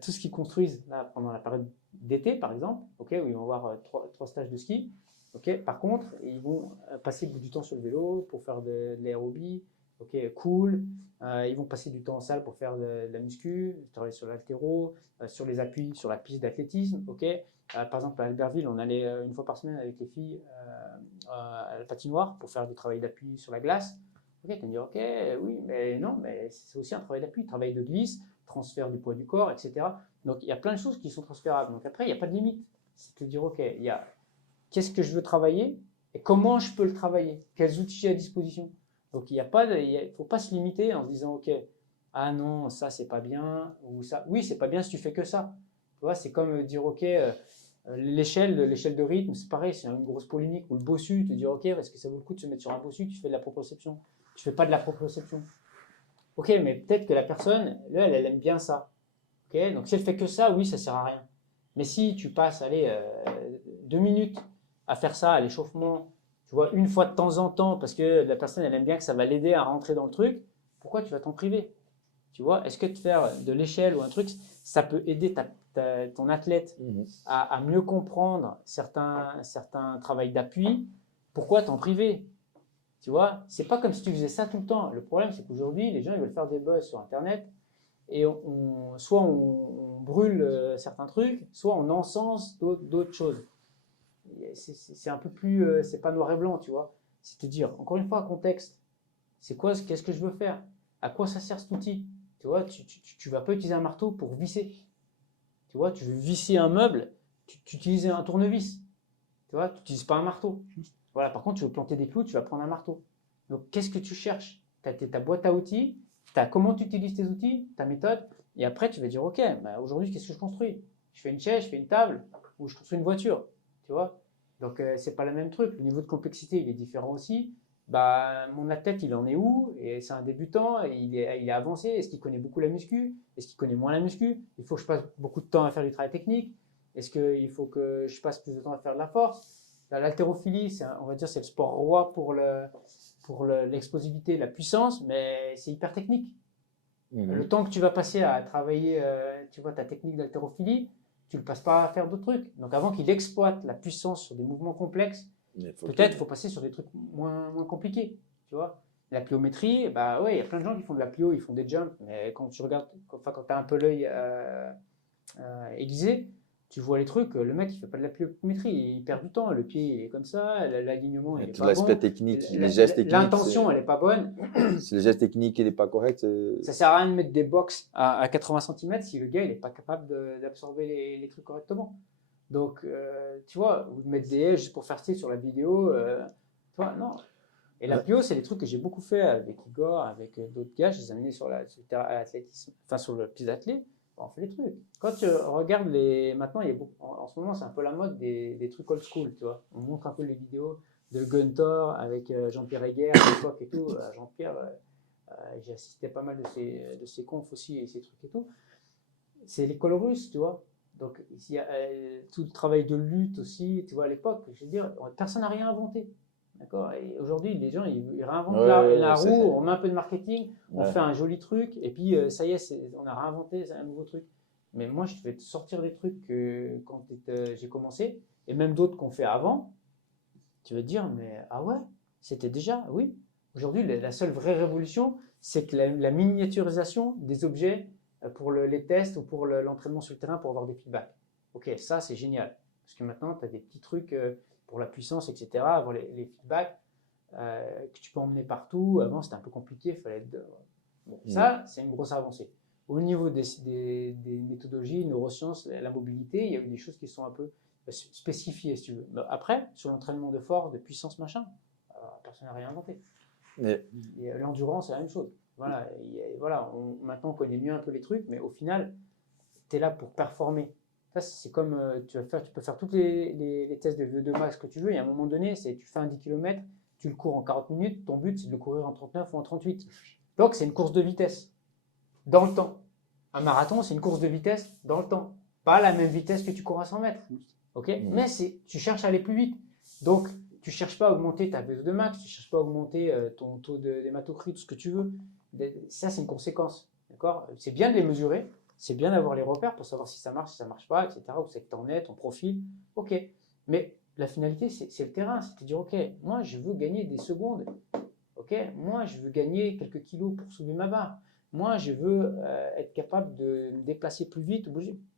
tout ce qu'ils construisent là, pendant la période d'été, par exemple, okay, où ils vont avoir 3 stages de ski, okay, par contre, ils vont passer du temps sur le vélo pour faire de l'aérobie, okay, cool. Ils vont passer du temps en salle pour faire de la muscu, travailler sur l'haltéro, sur les appuis, sur la piste d'athlétisme. Okay. Par exemple, à Albertville, on allait une fois par semaine avec les filles à la patinoire pour faire du travail d'appui sur la glace. Ok, tu vas me dire, ok, oui, mais non, mais c'est aussi un travail d'appui, travail de glisse, transfert du poids du corps, etc. Donc, il y a plein de choses qui sont transférables. Donc, après, il n'y a pas de limite. C'est de dire, ok, il y a qu'est-ce que je veux travailler et comment je peux le travailler, quels outils j'ai à disposition. Donc, il ne faut pas se limiter en se disant, ok, ah non, ça, c'est pas bien, ou ça, oui, c'est pas bien si tu fais que ça. Tu vois, c'est comme dire, ok, l'échelle de rythme, c'est pareil, c'est une grosse polémique. Ou le bossu, te dire, ok, est-ce que ça vaut le coup de se mettre sur un bossu, tu fais de la proprioception. Tu fais pas de la proprioception. Ok, mais peut-être que la personne, là, elle aime bien ça. Ok, donc si elle fait que ça, oui, ça sert à rien. Mais si tu passes, allez, 2 minutes à faire ça, à l'échauffement, tu vois, une fois de temps en temps, parce que la personne, elle aime bien que ça va l'aider à rentrer dans le truc, pourquoi tu vas t'en priver? Tu vois, est-ce que de faire de l'échelle ou un truc, ça peut aider ton athlète à mieux comprendre certains travails d'appui? Pourquoi t'en priver? Tu vois, c'est pas comme si tu faisais ça tout le temps. Le problème, c'est qu'aujourd'hui, les gens ils veulent faire des buzz sur Internet et soit on brûle certains trucs, soit on encense d'autres choses. C'est un peu plus, c'est pas noir et blanc, tu vois. C'est te dire, encore une fois, contexte. C'est quoi, qu'est-ce que je veux faire? À quoi ça sert cet outil? Tu vois, tu vas pas utiliser un marteau pour visser. Tu vois, tu veux visser un meuble, tu utilises un tournevis. Tu vois, tu n'utilises pas un marteau. Voilà, par contre, tu veux planter des clous, tu vas prendre un marteau. Donc, qu'est-ce que tu cherches? Tu as ta boîte à outils, tu as comment tu utilises tes outils, ta méthode, et après, tu vas dire, OK, bah, aujourd'hui, qu'est-ce que je construis? Je fais une chaise, je fais une table, ou je construis une voiture. Tu vois? Donc, c'est pas le même truc. Le niveau de complexité, il est différent aussi. Bah, mon athlète, il en est où? Et c'est un débutant, et il est avancé. Est-ce qu'il connaît beaucoup la muscu? Est-ce qu'il connaît moins la muscu? Il faut que je passe beaucoup de temps à faire du travail technique. Est-ce qu'il faut que je passe plus de temps à faire de la force? L'haltérophilie, on va dire, c'est le sport roi pour l'explosivité, la puissance, mais c'est hyper technique. Le temps que tu vas passer à travailler, tu vois, ta technique d'haltérophilie, tu ne le passes pas à faire d'autres trucs. Donc avant qu'il exploite la puissance sur des mouvements complexes, peut-être il faut passer sur des trucs moins compliqués, tu vois. La pliométrie, bah ouais, il y a plein de gens qui font de la plio, ils font des jumps, mais quand tu regardes, enfin quand tu as un peu l'œil aiguisé, tu vois les trucs, le mec il fait pas de la pliométrie, il perd du temps, le pied il est comme ça, l'alignement il est Tout pas l'aspect bon, technique, les gestes techniques. l'intention elle est pas bonne. Si le geste technique il n'est pas correct, ça sert à rien de mettre des box à 80 cm si le gars il est pas capable d'absorber les trucs correctement. Donc tu vois, ou de mettre des haies juste pour faire style sur la vidéo, tu vois, non. Et la plio, c'est des trucs que j'ai beaucoup fait avec Igor, avec d'autres gars, je les ai amenés sur l'athlétisme, enfin sur le petit athlète. On fait des trucs. Quand tu regardes maintenant, il y a beaucoup, en ce moment, c'est un peu la mode des trucs old school, tu vois. On montre un peu les vidéos de Gunthor avec Jean-Pierre Heger à l'époque et tout. Jean-Pierre, j'ai assisté à pas mal de ses confs aussi et ses trucs et tout. C'est l'école russe, tu vois. Donc, il y a tout le travail de lutte aussi, tu vois, à l'époque, je veux dire, personne n'a rien inventé. D'accord. Et aujourd'hui, les gens, ils réinventent la roue, on met un peu de marketing, on fait un joli truc, et puis ça y est, on a réinventé un nouveau truc. Mais moi, je vais te sortir des trucs quand j'ai commencé, et même d'autres qu'on fait avant, tu vas te dire, mais ah ouais, c'était déjà, oui. Aujourd'hui, la seule vraie révolution, c'est que la miniaturisation des objets pour les tests ou pour l'entraînement sur le terrain pour avoir des feedbacks. Ok, ça c'est génial. Parce que maintenant, tu as des petits trucs pour la puissance, etc., avoir les feedbacks que tu peux emmener partout. Avant, c'était un peu compliqué, il fallait être. Bon, ça, c'est une grosse avancée. Au niveau des méthodologies, neurosciences, la mobilité, il y a eu des choses qui sont un peu spécifiées, si tu veux. Mais après, sur l'entraînement de force, de puissance, machin, personne n'a rien inventé. Et l'endurance, c'est la même chose. Voilà, voilà maintenant on connaît mieux un peu les trucs, mais au final, tu es là pour performer. Ça, c'est comme tu peux faire tous les tests de VO2 max que tu veux, et à un moment donné, tu fais un 10 km, tu le cours en 40 minutes, ton but c'est de le courir en 39 ou en 38. Donc c'est une course de vitesse, dans le temps. Un marathon, c'est une course de vitesse dans le temps. Pas la même vitesse que tu cours à 100 mètres. Okay, mais tu cherches à aller plus vite. Donc, tu ne cherches pas à augmenter ta VO2 max, tu ne cherches pas à augmenter ton taux d'hématocrit, tout ce que tu veux. Ça, c'est une conséquence. C'est bien de les mesurer, c'est bien d'avoir les repères pour savoir si ça marche, si ça ne marche pas, etc. Où c'est que tu en es, ton profil. OK. Mais la finalité, c'est le terrain. C'est de dire, OK, moi, je veux gagner des secondes. OK, moi, je veux gagner quelques kilos pour soulever ma barre. Moi, je veux être capable de me déplacer plus vite,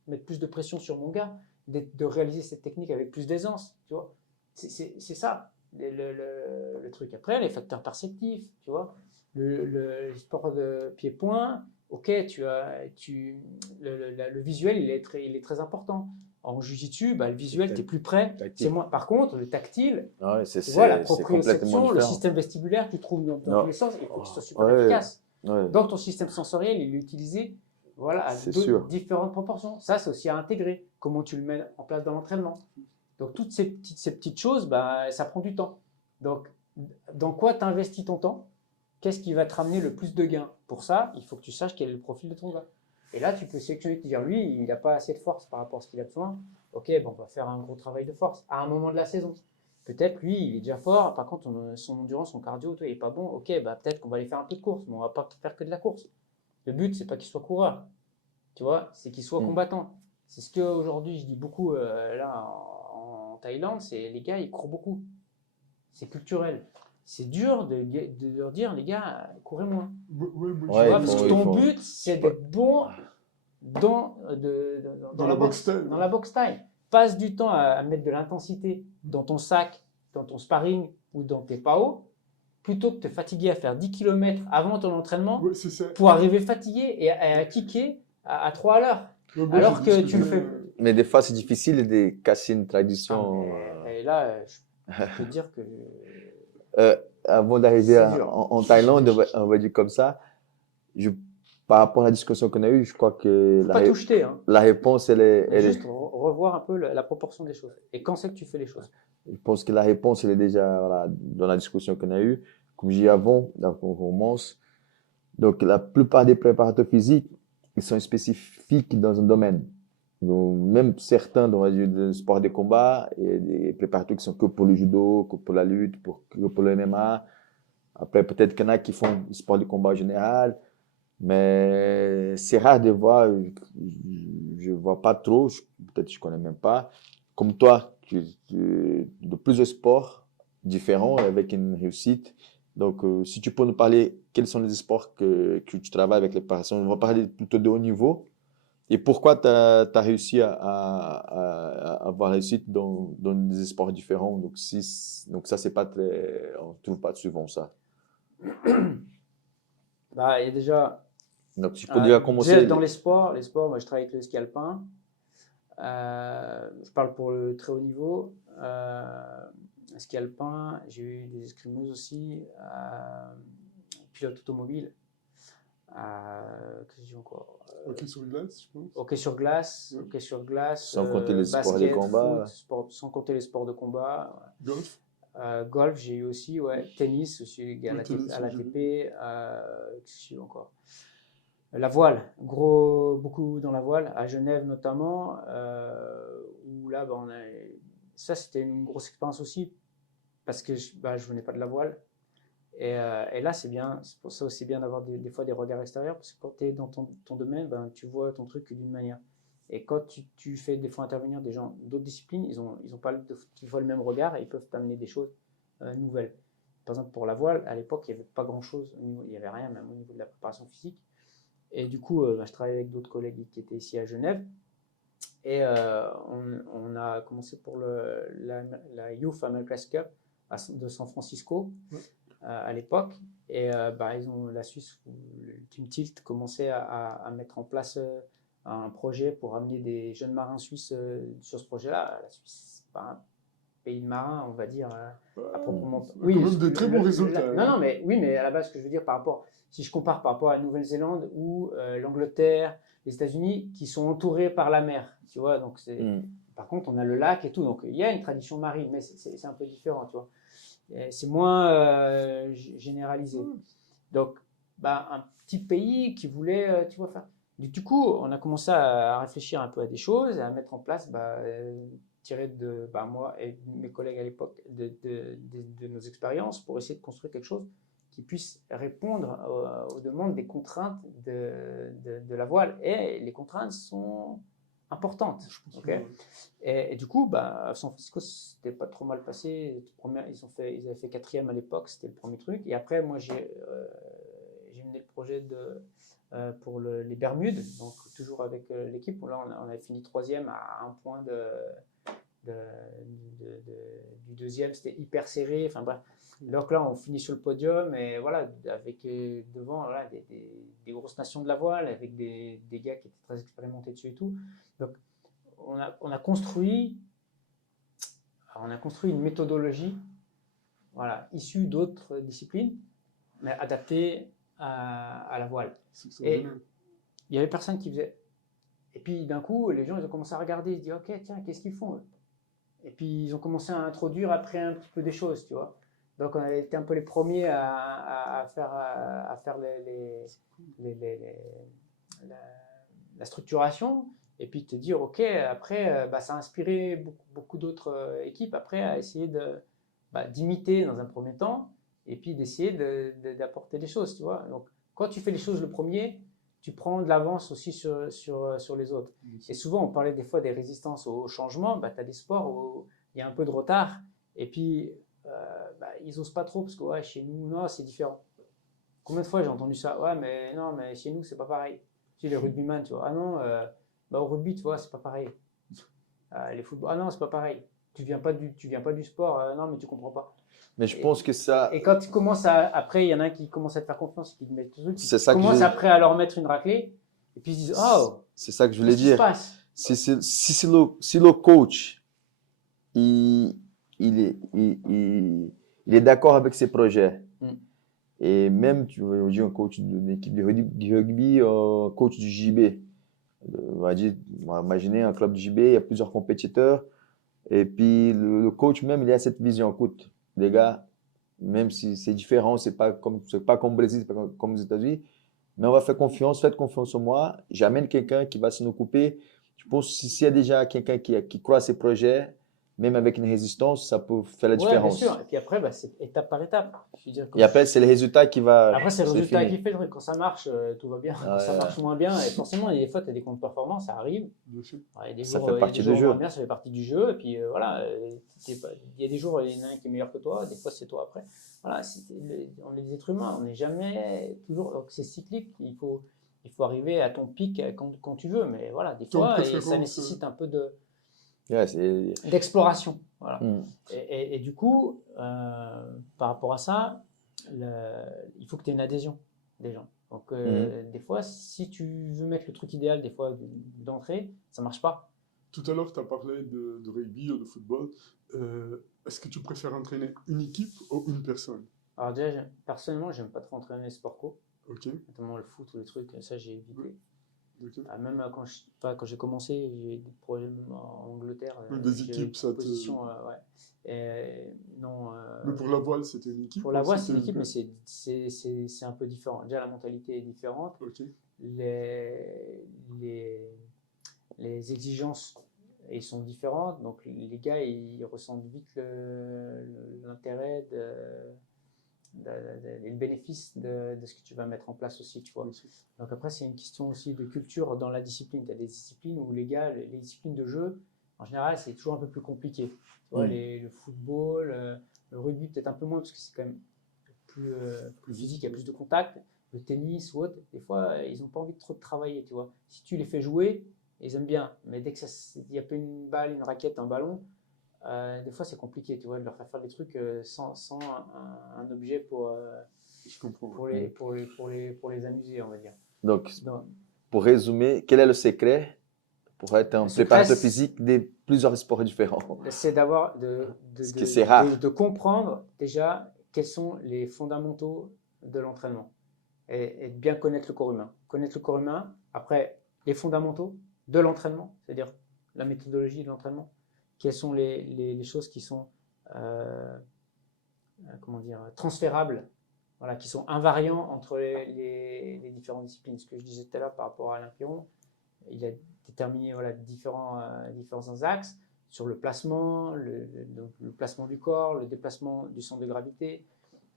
mettre plus de pression sur mon gars, de réaliser cette technique avec plus d'aisance, tu vois. C'est ça, le truc. Après, les facteurs perceptifs, tu vois. Le sport de pied-point, ok, le visuel, il est très important. En jiu-jitsu, le visuel, tu es plus près. C'est moins. Par contre, le tactile, tu vois, la proprioception, le système vestibulaire, tu trouves dans tous les sens, il faut qu'il soit super efficace. Donc, ton système sensoriel, il est utilisé voilà, à différentes proportions. Ça, c'est aussi à intégrer. Comment tu le mets en place dans l'entraînement. Donc, toutes ces petites choses, ça prend du temps. Donc, dans quoi tu investis ton temps? Qu'est-ce qui va te ramener le plus de gains? Pour ça, il faut que tu saches quel est le profil de ton gars. Et là, tu peux sélectionner, te dire, lui, il n'a pas assez de force par rapport à ce qu'il a besoin. Ok, on va faire un gros travail de force à un moment de la saison. Peut-être, lui, il est déjà fort. Par contre, son endurance, son cardio, il n'est pas bon. Ok, peut-être qu'on va aller faire un peu de course, mais on ne va pas faire que de la course. Le but, c'est pas qu'il soit coureur. Tu vois, c'est qu'il soit combattant. C'est ce qu'aujourd'hui, je dis beaucoup là en Thaïlande, c'est les gars, ils courent beaucoup. C'est culturel. C'est dur de leur dire, les gars, courez moins. Parce que ton but, c'est d'être bon dans la boxe style. Passe du temps à mettre de l'intensité dans ton sac, dans ton sparring ou dans tes PAO, plutôt que de te fatiguer à faire 10 km avant ton entraînement pour arriver fatigué et à kicker à 3 à l'heure. Alors que tu le fais. Mais des fois, c'est difficile de casser une tradition. Et là, je peux te dire que. Avant d'arriver en Thaïlande, on va dire comme ça, par rapport à la discussion qu'on a eue, je crois que la réponse, elle est. Juste revoir un peu la proportion des choses. Et quand c'est que tu fais les choses? Je pense que la réponse, elle est déjà dans la discussion qu'on a eue. Comme je dis avant, on commence. Donc, la plupart des préparateurs physiques, ils sont spécifiques dans un domaine. Donc, même certains dans le sport de combat, et des préparateurs qui sont que pour le judo, que pour la lutte, que pour le MMA. Après, peut-être qu'il y en a qui font du sport de combat en général. Mais c'est rare de voir, je ne vois pas trop, peut-être que je ne connais même pas. Comme toi, de plusieurs sports différents avec une réussite. Donc, si tu peux nous parler, quels sont les sports que tu travailles avec les personnes? On va parler plutôt de haut niveau. Et pourquoi tu as réussi à avoir réussite dans des sports différents? Donc, ça, c'est pas très. On ne trouve pas souvent ça. Il y a déjà. Donc, tu peux déjà commencer. Dans les sports, moi, je travaille avec le ski alpin. Je parle pour le très haut niveau. Ski alpin, j'ai eu des escrimeuses aussi. Pilote automobile. Qu'est-ce que j'ai encore? Hockey sur glace, je pense. Hockey sur glace. Hockey sur glace. Sans compter les sports de combat. Foot, sans compter les sports de combat. Golf. Golf, j'ai eu aussi, ouais. Tennis aussi, à l'ATP. Qu'est-ce que j'ai eu encore? La voile, beaucoup dans la voile, à Genève notamment, où là, ça c'était une grosse expérience aussi, parce que je venais pas de la voile. Et là, c'est bien, c'est pour ça aussi bien d'avoir des fois des regards extérieurs, parce que quand tu es dans ton domaine, tu vois ton truc d'une manière. Et quand tu fais des fois intervenir des gens d'autres disciplines, ils ont pas qu'ils voient le même regard et ils peuvent t'amener des choses nouvelles. Par exemple, pour la voile, à l'époque, il n'y avait pas grand-chose, il n'y avait rien, même au niveau de la préparation physique. Et du coup, je travaillais avec d'autres collègues qui étaient ici à Genève. Et on a commencé pour la Youth America's Cup de San Francisco à l'époque. Et la Suisse, le Team Tilt, commençait à mettre en place un projet pour amener des jeunes marins suisses sur ce projet-là. La Suisse, c'est pas pays de marins, on va dire, à proprement. Quand même de très bons résultats. Non, mais oui, mais à la base, ce que je veux dire par rapport, si je compare par rapport à la Nouvelle-Zélande ou l'Angleterre, les États-Unis, qui sont entourés par la mer, tu vois, donc par contre, on a le lac et tout, donc il y a une tradition marine, mais c'est un peu différent, tu vois. C'est moins généralisé. Donc, bah, un petit pays qui voulait, tu vois, faire. Du coup, on a commencé à réfléchir un peu à des choses, à mettre en place, tiré de moi et mes collègues à l'époque, de nos expériences pour essayer de construire quelque chose qui puisse répondre aux demandes des contraintes de la voile. Et les contraintes sont importantes. Okay. Et du coup, San Francisco, c'était pas trop mal passé. Ils avaient fait 4e à l'époque, c'était le premier truc. Et après, moi, j'ai mené le projet pour les Bermudes, donc toujours avec l'équipe. Là, on avait fini 3e à un point du 2e, c'était hyper serré. Enfin bref. Donc là, on finit sur le podium et voilà, avec devant voilà, des grosses nations de la voile, avec des gars qui étaient très expérimentés dessus et tout. Donc, on a construit une méthodologie, voilà, issue d'autres disciplines, mais adaptée à la voile. Et il n'y avait personne qui faisait. Et puis d'un coup, les gens ils ont commencé à regarder, ils se disent ok, tiens, qu'est-ce qu'ils font eux? Et puis ils ont commencé à introduire après un petit peu des choses, tu vois. Donc on a été un peu les premiers à faire la structuration et puis te dire ok, après ça a inspiré beaucoup d'autres équipes après à essayer d'imiter dans un premier temps et puis d'essayer d'apporter des choses, tu vois. Donc quand tu fais les choses le premier, tu prends de l'avance aussi sur les autres. Et souvent, on parlait des fois des résistances au changement. Tu as des sports où il y a un peu de retard. Et puis, ils n'osent pas trop parce que ouais, chez nous, non, c'est différent. Combien de fois j'ai entendu ça? Ouais, mais non, mais chez nous, c'est pas pareil. Tu sais, les rugbyman, tu vois. Ah non, au rugby, tu vois, c'est pas pareil. Les footballs, ah non, c'est pas pareil. Tu viens pas du sport. Non, mais tu comprends pas. Mais je pense que ça. Et quand tu commences après, il y en a un qui commence à te faire confiance et qui te met tout truc. C'est ça tu commences après à leur mettre une raclée et puis ils se disent oh. C'est ça que je voulais dire. Si le coach il est d'accord avec ses projets et même tu veux dire un coach d'une équipe de rugby, un coach du JB, on va imaginer un club du JB, il y a plusieurs compétiteurs et puis le coach même il a cette vision, écoute les gars, même si c'est différent, c'est pas comme au Brésil, c'est pas comme aux États-Unis, mais on va faire confiance, faites confiance en moi, j'amène quelqu'un qui va s'en occuper. Je pense que s'il y a déjà quelqu'un qui croit à ses projets, même avec une résistance, ça peut faire la différence. Bien sûr. Et puis après, c'est étape par étape. Je veux dire, et après, c'est le résultat qui va. Après, c'est le résultat qui fait le truc. Quand ça marche, tout va bien. Quand ça marche moins bien, et forcément, il y a des fois, tu as des contre-performances, ça arrive. Ça fait partie du jeu. Bien, ça fait partie du jeu. Et puis voilà, il y a des jours, il y en a un qui est meilleur que toi, des fois, c'est toi après. Voilà, on est des êtres humains, on n'est jamais toujours. Donc, c'est cyclique. Il faut arriver à ton pic quand tu veux. Mais voilà, des fois, ça nécessite un peu d'exploration. Voilà. Et du coup, par rapport à ça, il faut que tu aies une adhésion des gens. Donc, des fois, si tu veux mettre le truc idéal, des fois, d'entrée, ça ne marche pas. Tout à l'heure, tu as parlé de rugby ou de football. Est-ce que tu préfères entraîner une équipe ou une personne? Alors déjà, personnellement, j'aime pas trop entraîner les sports co. Notamment le foot ou les trucs, ça j'ai évité. Même quand j'ai commencé, j'ai eu des problèmes en Angleterre. Des équipes, ça te... non, mais pour la voile, c'était une équipe? Pour la voile, c'est une équipe, mais c'est un peu différent. Déjà, la mentalité est différente. Les exigences ils sont différentes. Donc, les gars, ils ressentent vite l'intérêt et le bénéfice de ce que tu vas mettre en place aussi, tu vois. Donc après, c'est une question aussi de culture dans la discipline. Tu as des disciplines où les gars, les disciplines de jeu, en général, c'est toujours un peu plus compliqué. Tu vois, le football, le rugby, peut-être un peu moins parce que c'est quand même plus physique, il y a plus de contact. Le tennis ou autre, des fois, ils n'ont pas envie de trop travailler, tu vois. Si tu les fais jouer, ils aiment bien. Mais dès qu'il y a pas une balle, une raquette, un ballon, des fois, c'est compliqué, tu vois, de leur faire des trucs sans un objet pour les amuser, on va dire. Donc, pour résumer, quel est le secret pour être un Le secret, préparateur physique des plusieurs sports différents. c'est d'avoir Ce qui c'est rare. de comprendre déjà quels sont les fondamentaux de l'entraînement et de bien connaître le corps humain. Connaître le corps humain, après les fondamentaux de l'entraînement, c'est-à-dire la méthodologie de l'entraînement, quelles sont les choses qui sont comment dire, transférables, voilà, qui sont invariants entre les différentes disciplines. Ce que je disais tout à l'heure par rapport à Alain Piron, il a déterminé voilà, différents axes sur le placement, le placement du corps, le déplacement du centre de gravité,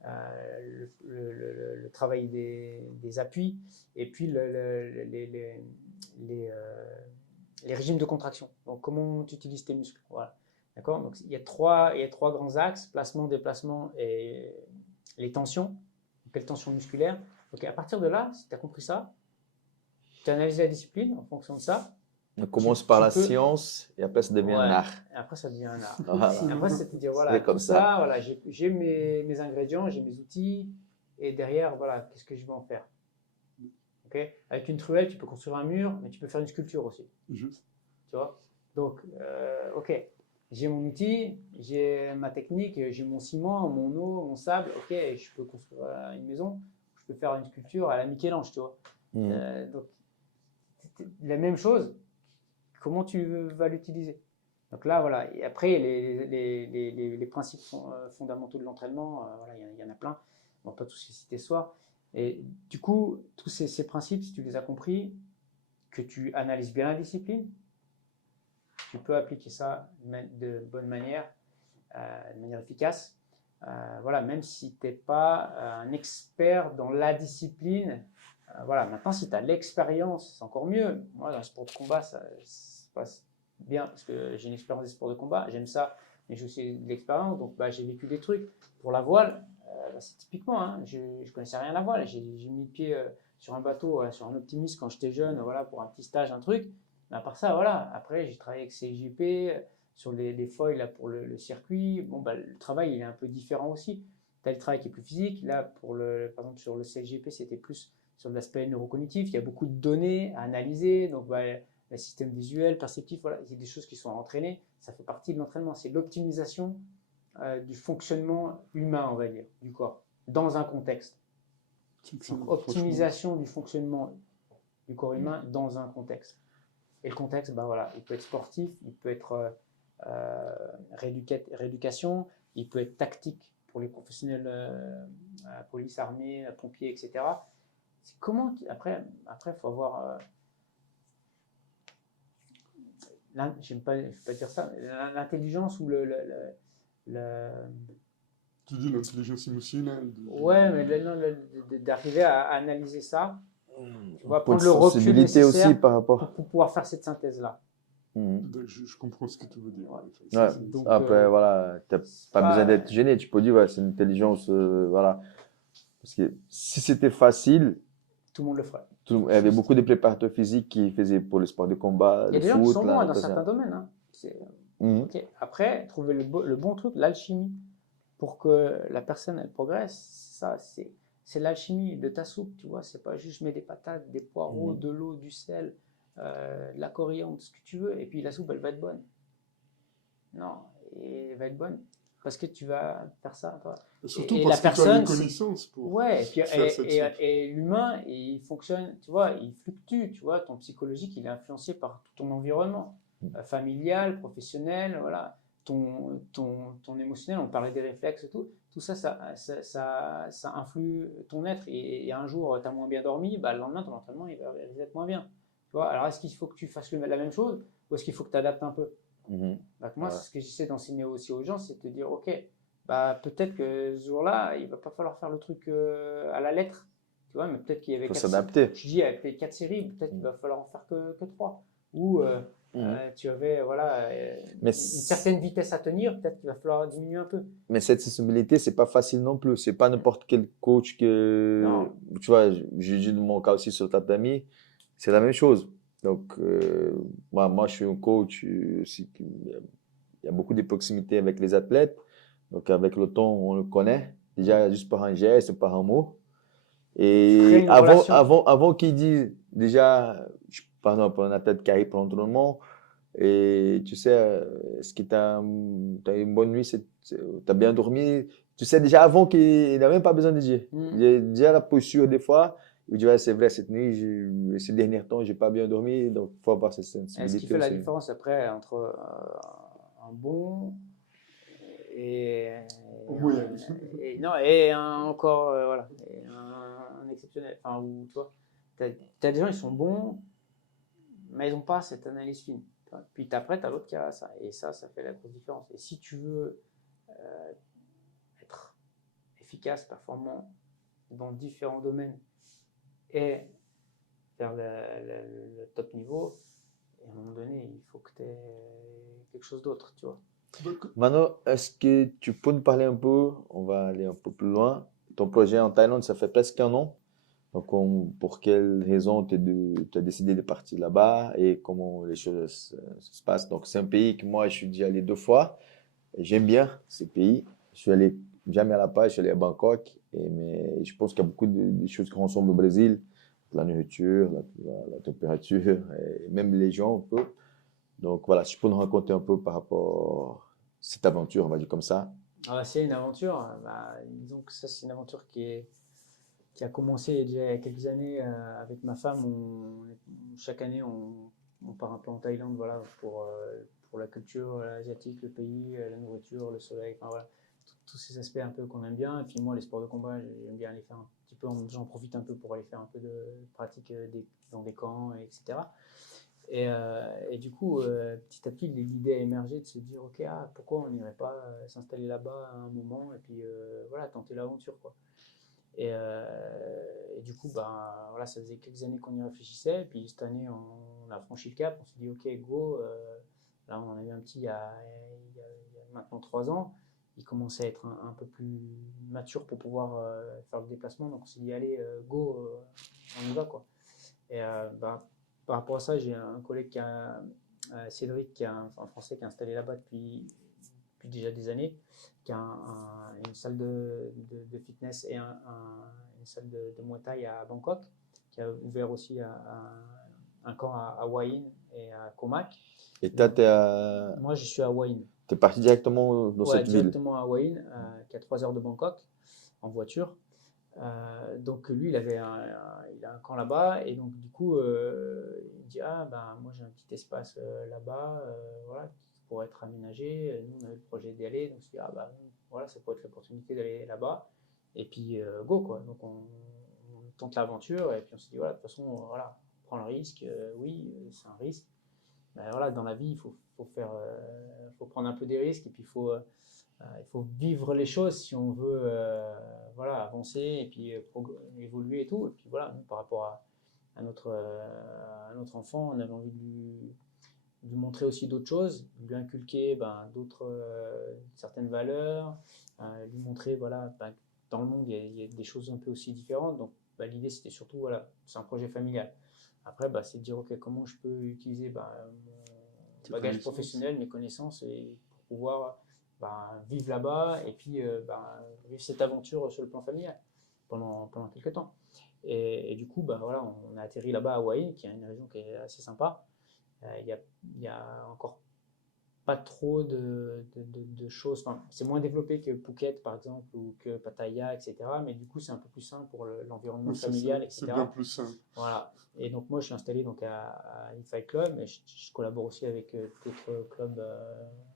le travail des appuis, et puis les régimes de contraction. Donc, comment tu utilises tes muscles. Voilà. D'accord. Donc, il y a trois grands axes, placement, déplacement et les tensions. Donc, les tensions musculaires. Donc, à partir de là, si tu as compris ça, tu analyses la discipline en fonction de ça. On commence par la science et après ça devient un art. Et après, ça devient un art. Voilà. Et après, c'est de dire, voilà, comme tout ça, voilà, j'ai mes ingrédients, j'ai mes outils, et derrière, voilà, qu'est-ce que je vais en faire. Okay. Avec une truelle, tu peux construire un mur, mais tu peux faire une sculpture aussi. Juste. Tu vois. Donc, ok, j'ai mon outil, j'ai ma technique, j'ai mon ciment, mon eau, mon sable, ok, je peux construire une maison, je peux faire une sculpture à la Michel-Ange, tu vois. Donc, la même chose, comment tu vas l'utiliser. Donc là, voilà, et après, les principes fondamentaux de l'entraînement, voilà, il y en a plein, on ne va pas tous les citer ce soir. Et du coup, tous ces principes, si tu les as compris, que tu analyses bien la discipline, tu peux appliquer ça de bonne manière, de manière efficace. Voilà, même si tu n'es pas un expert dans la discipline, voilà, maintenant si tu as l'expérience, c'est encore mieux. Moi, dans le sport de combat, ça se passe bien parce que j'ai une expérience des sports de combat, j'aime ça, mais j'ai aussi de l'expérience, donc j'ai vécu des trucs. Pour la voile, c'est typiquement, hein, je ne connaissais rien à la voile, j'ai mis le pied sur un bateau, sur un Optimus quand j'étais jeune, voilà, pour un petit stage, un truc. Mais à part ça, voilà, après j'ai travaillé avec CJP, sur les foils là, pour le circuit. Bon, le travail il est un peu différent aussi. Tu as le travail qui est plus physique. Là, par exemple, sur le CJP, c'était plus sur l'aspect neurocognitif. Il y a beaucoup de données à analyser. Donc, le système visuel, perceptif, voilà, il y a des choses qui sont à entraîner. Ça fait partie de l'entraînement. C'est l'optimisation du fonctionnement humain, on va dire, du corps, dans un contexte. Donc, optimisation du fonctionnement du corps humain dans un contexte. Et le contexte, voilà, il peut être sportif, il peut être rééducation, il peut être tactique pour les professionnels, police, armée, pompiers, etc. C'est comment après, il faut avoir j'aime pas dire ça, l'intelligence ou Tu dis l'intelligence émotionnelle. Ouais, mais d'arriver à analyser ça, tu vois, prendre de le recul sensibilité nécessaire aussi par rapport. pour pouvoir faire cette synthèse-là. Je comprends ce que tu veux dire. Ouais. Donc, après, voilà, tu n'as pas besoin d'être gêné. Tu peux dire, ouais, c'est une intelligence, voilà. Parce que si c'était facile, tout le monde le ferait. Il y avait beaucoup de préparateurs physiques qui faisaient pour le sport de combat, le foot. Il y a des gens qui sont bons dans certains domaines. Hein. Okay. Après, trouver le bon truc, l'alchimie, pour que la personne elle progresse, ça c'est l'alchimie de ta soupe, tu vois. C'est pas juste je mets des patates, des poireaux, de l'eau, du sel, de la coriandre, ce que tu veux, et puis la soupe elle va être bonne. Non, et elle va être bonne parce que tu vas faire ça. Toi. Surtout parce que tu as les connaissances pour et l'humain, il fonctionne, tu vois, il fluctue, tu vois, ton psychologique, il est influencé par tout ton environnement, familial, professionnel, voilà, ton émotionnel, on parlait des réflexes et tout ça, ça influe ton être, et un jour, tu as moins bien dormi, le lendemain, ton entraînement, il va être moins bien, tu vois. Alors, est-ce qu'il faut que tu fasses la même chose, ou est-ce qu'il faut que tu adaptes un peu? Moi, ce que j'essaie d'enseigner aussi aux gens, c'est de te dire, ok, peut-être que ce jour-là, il va pas falloir faire le truc à la lettre, tu vois, mais peut-être qu'il y avait 4 s'adapter. Je dis, il y avait peut-être 4 séries, peut-être qu'il va falloir en faire que 3. Ou tu avais une certaine vitesse à tenir, peut-être qu'il va falloir diminuer un peu. Mais cette sensibilité, c'est pas facile non plus. C'est pas n'importe quel coach que. Non. Tu vois, j'ai dit dans mon cas aussi sur le tatami, c'est la même chose. Donc, moi, je suis un coach aussi. Il y a beaucoup de proximité avec les athlètes. Donc, avec le temps, on le connaît. Déjà, juste par un geste, par un mot. Et avant qu'il dise déjà, par exemple, un athlète qui arrive pour l'entraînement, et tu sais, est-ce que tu as une bonne nuit, tu as bien dormi? Tu sais déjà avant qu'il n'a même pas besoin de dire. Il y a déjà la posture des fois. Il dit, ouais, c'est vrai, cette nuit, ces derniers temps, j'ai pas bien dormi, donc il faut avoir cette Et ce qui sensibilité fait la aussi. différence après entre un bon et, Oui. non, et un encore voilà, et un exceptionnel. Enfin, où, tu vois, t'as des gens, ils sont bons, mais ils n'ont pas cette analyse fine. Puis après, tu as l'autre qui a ça. Et ça fait la grosse différence. Et si tu veux être efficace, performant dans différents domaines et vers le top niveau, à un moment donné, il faut que tu aies quelque chose d'autre, tu vois. Maintenant, est-ce que tu peux nous parler un peu, on va aller un peu plus loin, ton projet en Thaïlande, ça fait presque un an. Donc, pour quelles raisons tu as décidé de partir là-bas et comment les choses se passent? Donc, c'est un pays que moi, je suis déjà allé 2 fois. Et j'aime bien ce pays. Je suis allé jamais à La Paz, je suis allé à Bangkok. Mais je pense qu'il y a beaucoup de choses qui ressemblent au Brésil. La nourriture, la température, et même les gens un peu. Donc, voilà, si je peux nous raconter un peu par rapport à cette aventure, on va dire comme ça. Ah, c'est une aventure. Disons que ça, c'est une aventure qui a commencé déjà il y a quelques années avec ma femme. Chaque année, on part un peu en Thaïlande voilà, pour la culture asiatique, le pays, la nourriture, le soleil, enfin, voilà, tous ces aspects un peu qu'on aime bien. Et puis moi, les sports de combat, j'aime bien aller faire un petit peu, j'en profite un peu pour aller faire un peu de pratique dans des camps, etc. Et du coup, petit à petit, l'idée a émergé de se dire, ok, pourquoi on n'irait pas s'installer là-bas à un moment et puis voilà, tenter l'aventure, quoi. Et du coup, voilà, ça faisait quelques années qu'on y réfléchissait. Et puis cette année, on a franchi le cap. On s'est dit, OK, go. Là, on en a eu un petit il y a maintenant 3 ans. Il commençait à être un peu plus mature pour pouvoir faire le déplacement. Donc on s'est dit, allez, go, on y va, quoi. Et par rapport à ça, j'ai un collègue Cédric, qui est un Français qui est installé là-bas depuis déjà des années, qui a une salle de fitness et une salle de Muay Thai à Bangkok, qui a ouvert aussi un camp à Hua Hin et à Koh Mak. Et toi, Moi, je suis à Hua Hin. tu es parti directement dans Ouais, cette ville. directement à Hua Hin, qui est à 3 heures de Bangkok, en voiture. Donc lui, il a un camp là-bas et donc du coup, il dit moi j'ai un petit espace là-bas, voilà, qui pourrait être aménagé. Nous, on avait le projet d'y aller, donc on s'est dit voilà, ça pourrait être l'opportunité d'aller là-bas. Et puis go quoi. Donc on tente l'aventure et puis on s'est dit voilà, de toute façon, voilà, on prend le risque. Oui, c'est un risque. Ben, voilà, dans la vie, faut prendre un peu des risques et puis il faut vivre les choses si on veut voilà, avancer et puis évoluer et tout. Et puis voilà, nous, par rapport à notre enfant, on avait envie de lui montrer aussi d'autres choses, de lui inculquer certaines valeurs, lui montrer voilà, dans le monde, il y a des choses un peu aussi différentes. Donc l'idée, c'était surtout, voilà, c'est un projet familial. Après, c'est de dire, OK, comment je peux utiliser mon bagage professionnel, mes connaissances, et pour pouvoir vivre là-bas et puis vivre cette aventure sur le plan familial pendant quelques temps. Et du coup, voilà, on a atterri là-bas à Hawaï, qui est une région qui est assez sympa. Il y a encore pas trop de choses. Enfin, c'est moins développé que Phuket, par exemple, ou que Pattaya, etc. Mais du coup, c'est un peu plus simple pour l'environnement familial, etc. C'est bien plus simple. Voilà. Et donc, moi, je suis installé donc, à Fight Club, et je collabore aussi avec d'autres clubs,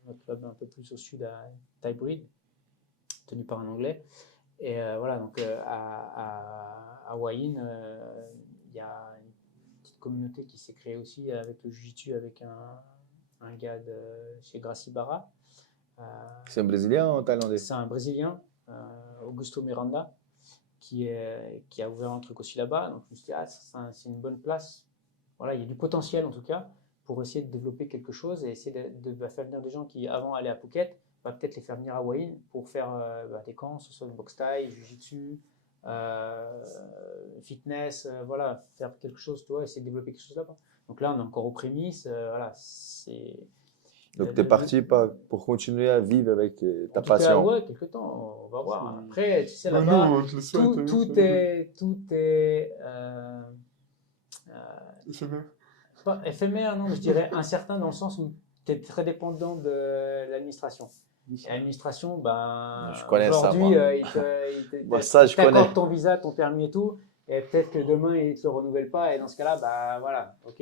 notre club un peu plus au sud, à Thai-Breed, tenu par un Anglais. Et voilà, donc à Hua Hin, il y a une petite communauté qui s'est créée aussi avec le Jiu-Jitsu, avec un gars de chez Gracie Barra. C'est un Brésilien ou un Thaïlandais? C'est un Brésilien, Augusto Miranda, qui a ouvert un truc aussi là-bas. Donc je me suis dit, c'est une bonne place. Voilà, il y a du potentiel en tout cas pour essayer de développer quelque chose et essayer de faire venir des gens qui avant allaient à Phuket, peut-être les faire venir à Hua Hin pour faire des camps, ce soit le boxe thaï, jiu-jitsu, fitness, voilà, faire quelque chose, toi, essayer de développer quelque chose là-bas. Donc là, on est encore aux prémices, voilà, c'est. Donc, tu es parti pour continuer à vivre avec ta passion. Ouais, quelque temps, on va voir. Après, tu sais, là-bas, tout est Éphémère. Pas éphémère, non, je dirais incertain dans le sens où tu es très dépendant de l'administration. Et l'administration, ben, Je connais ça, aujourd'hui, moi. Moi, ça, je connais. t'accordent ton visa, ton permis et tout, et peut-être que demain, ils ne te le renouvellent pas, et dans ce cas-là, bah voilà, ok.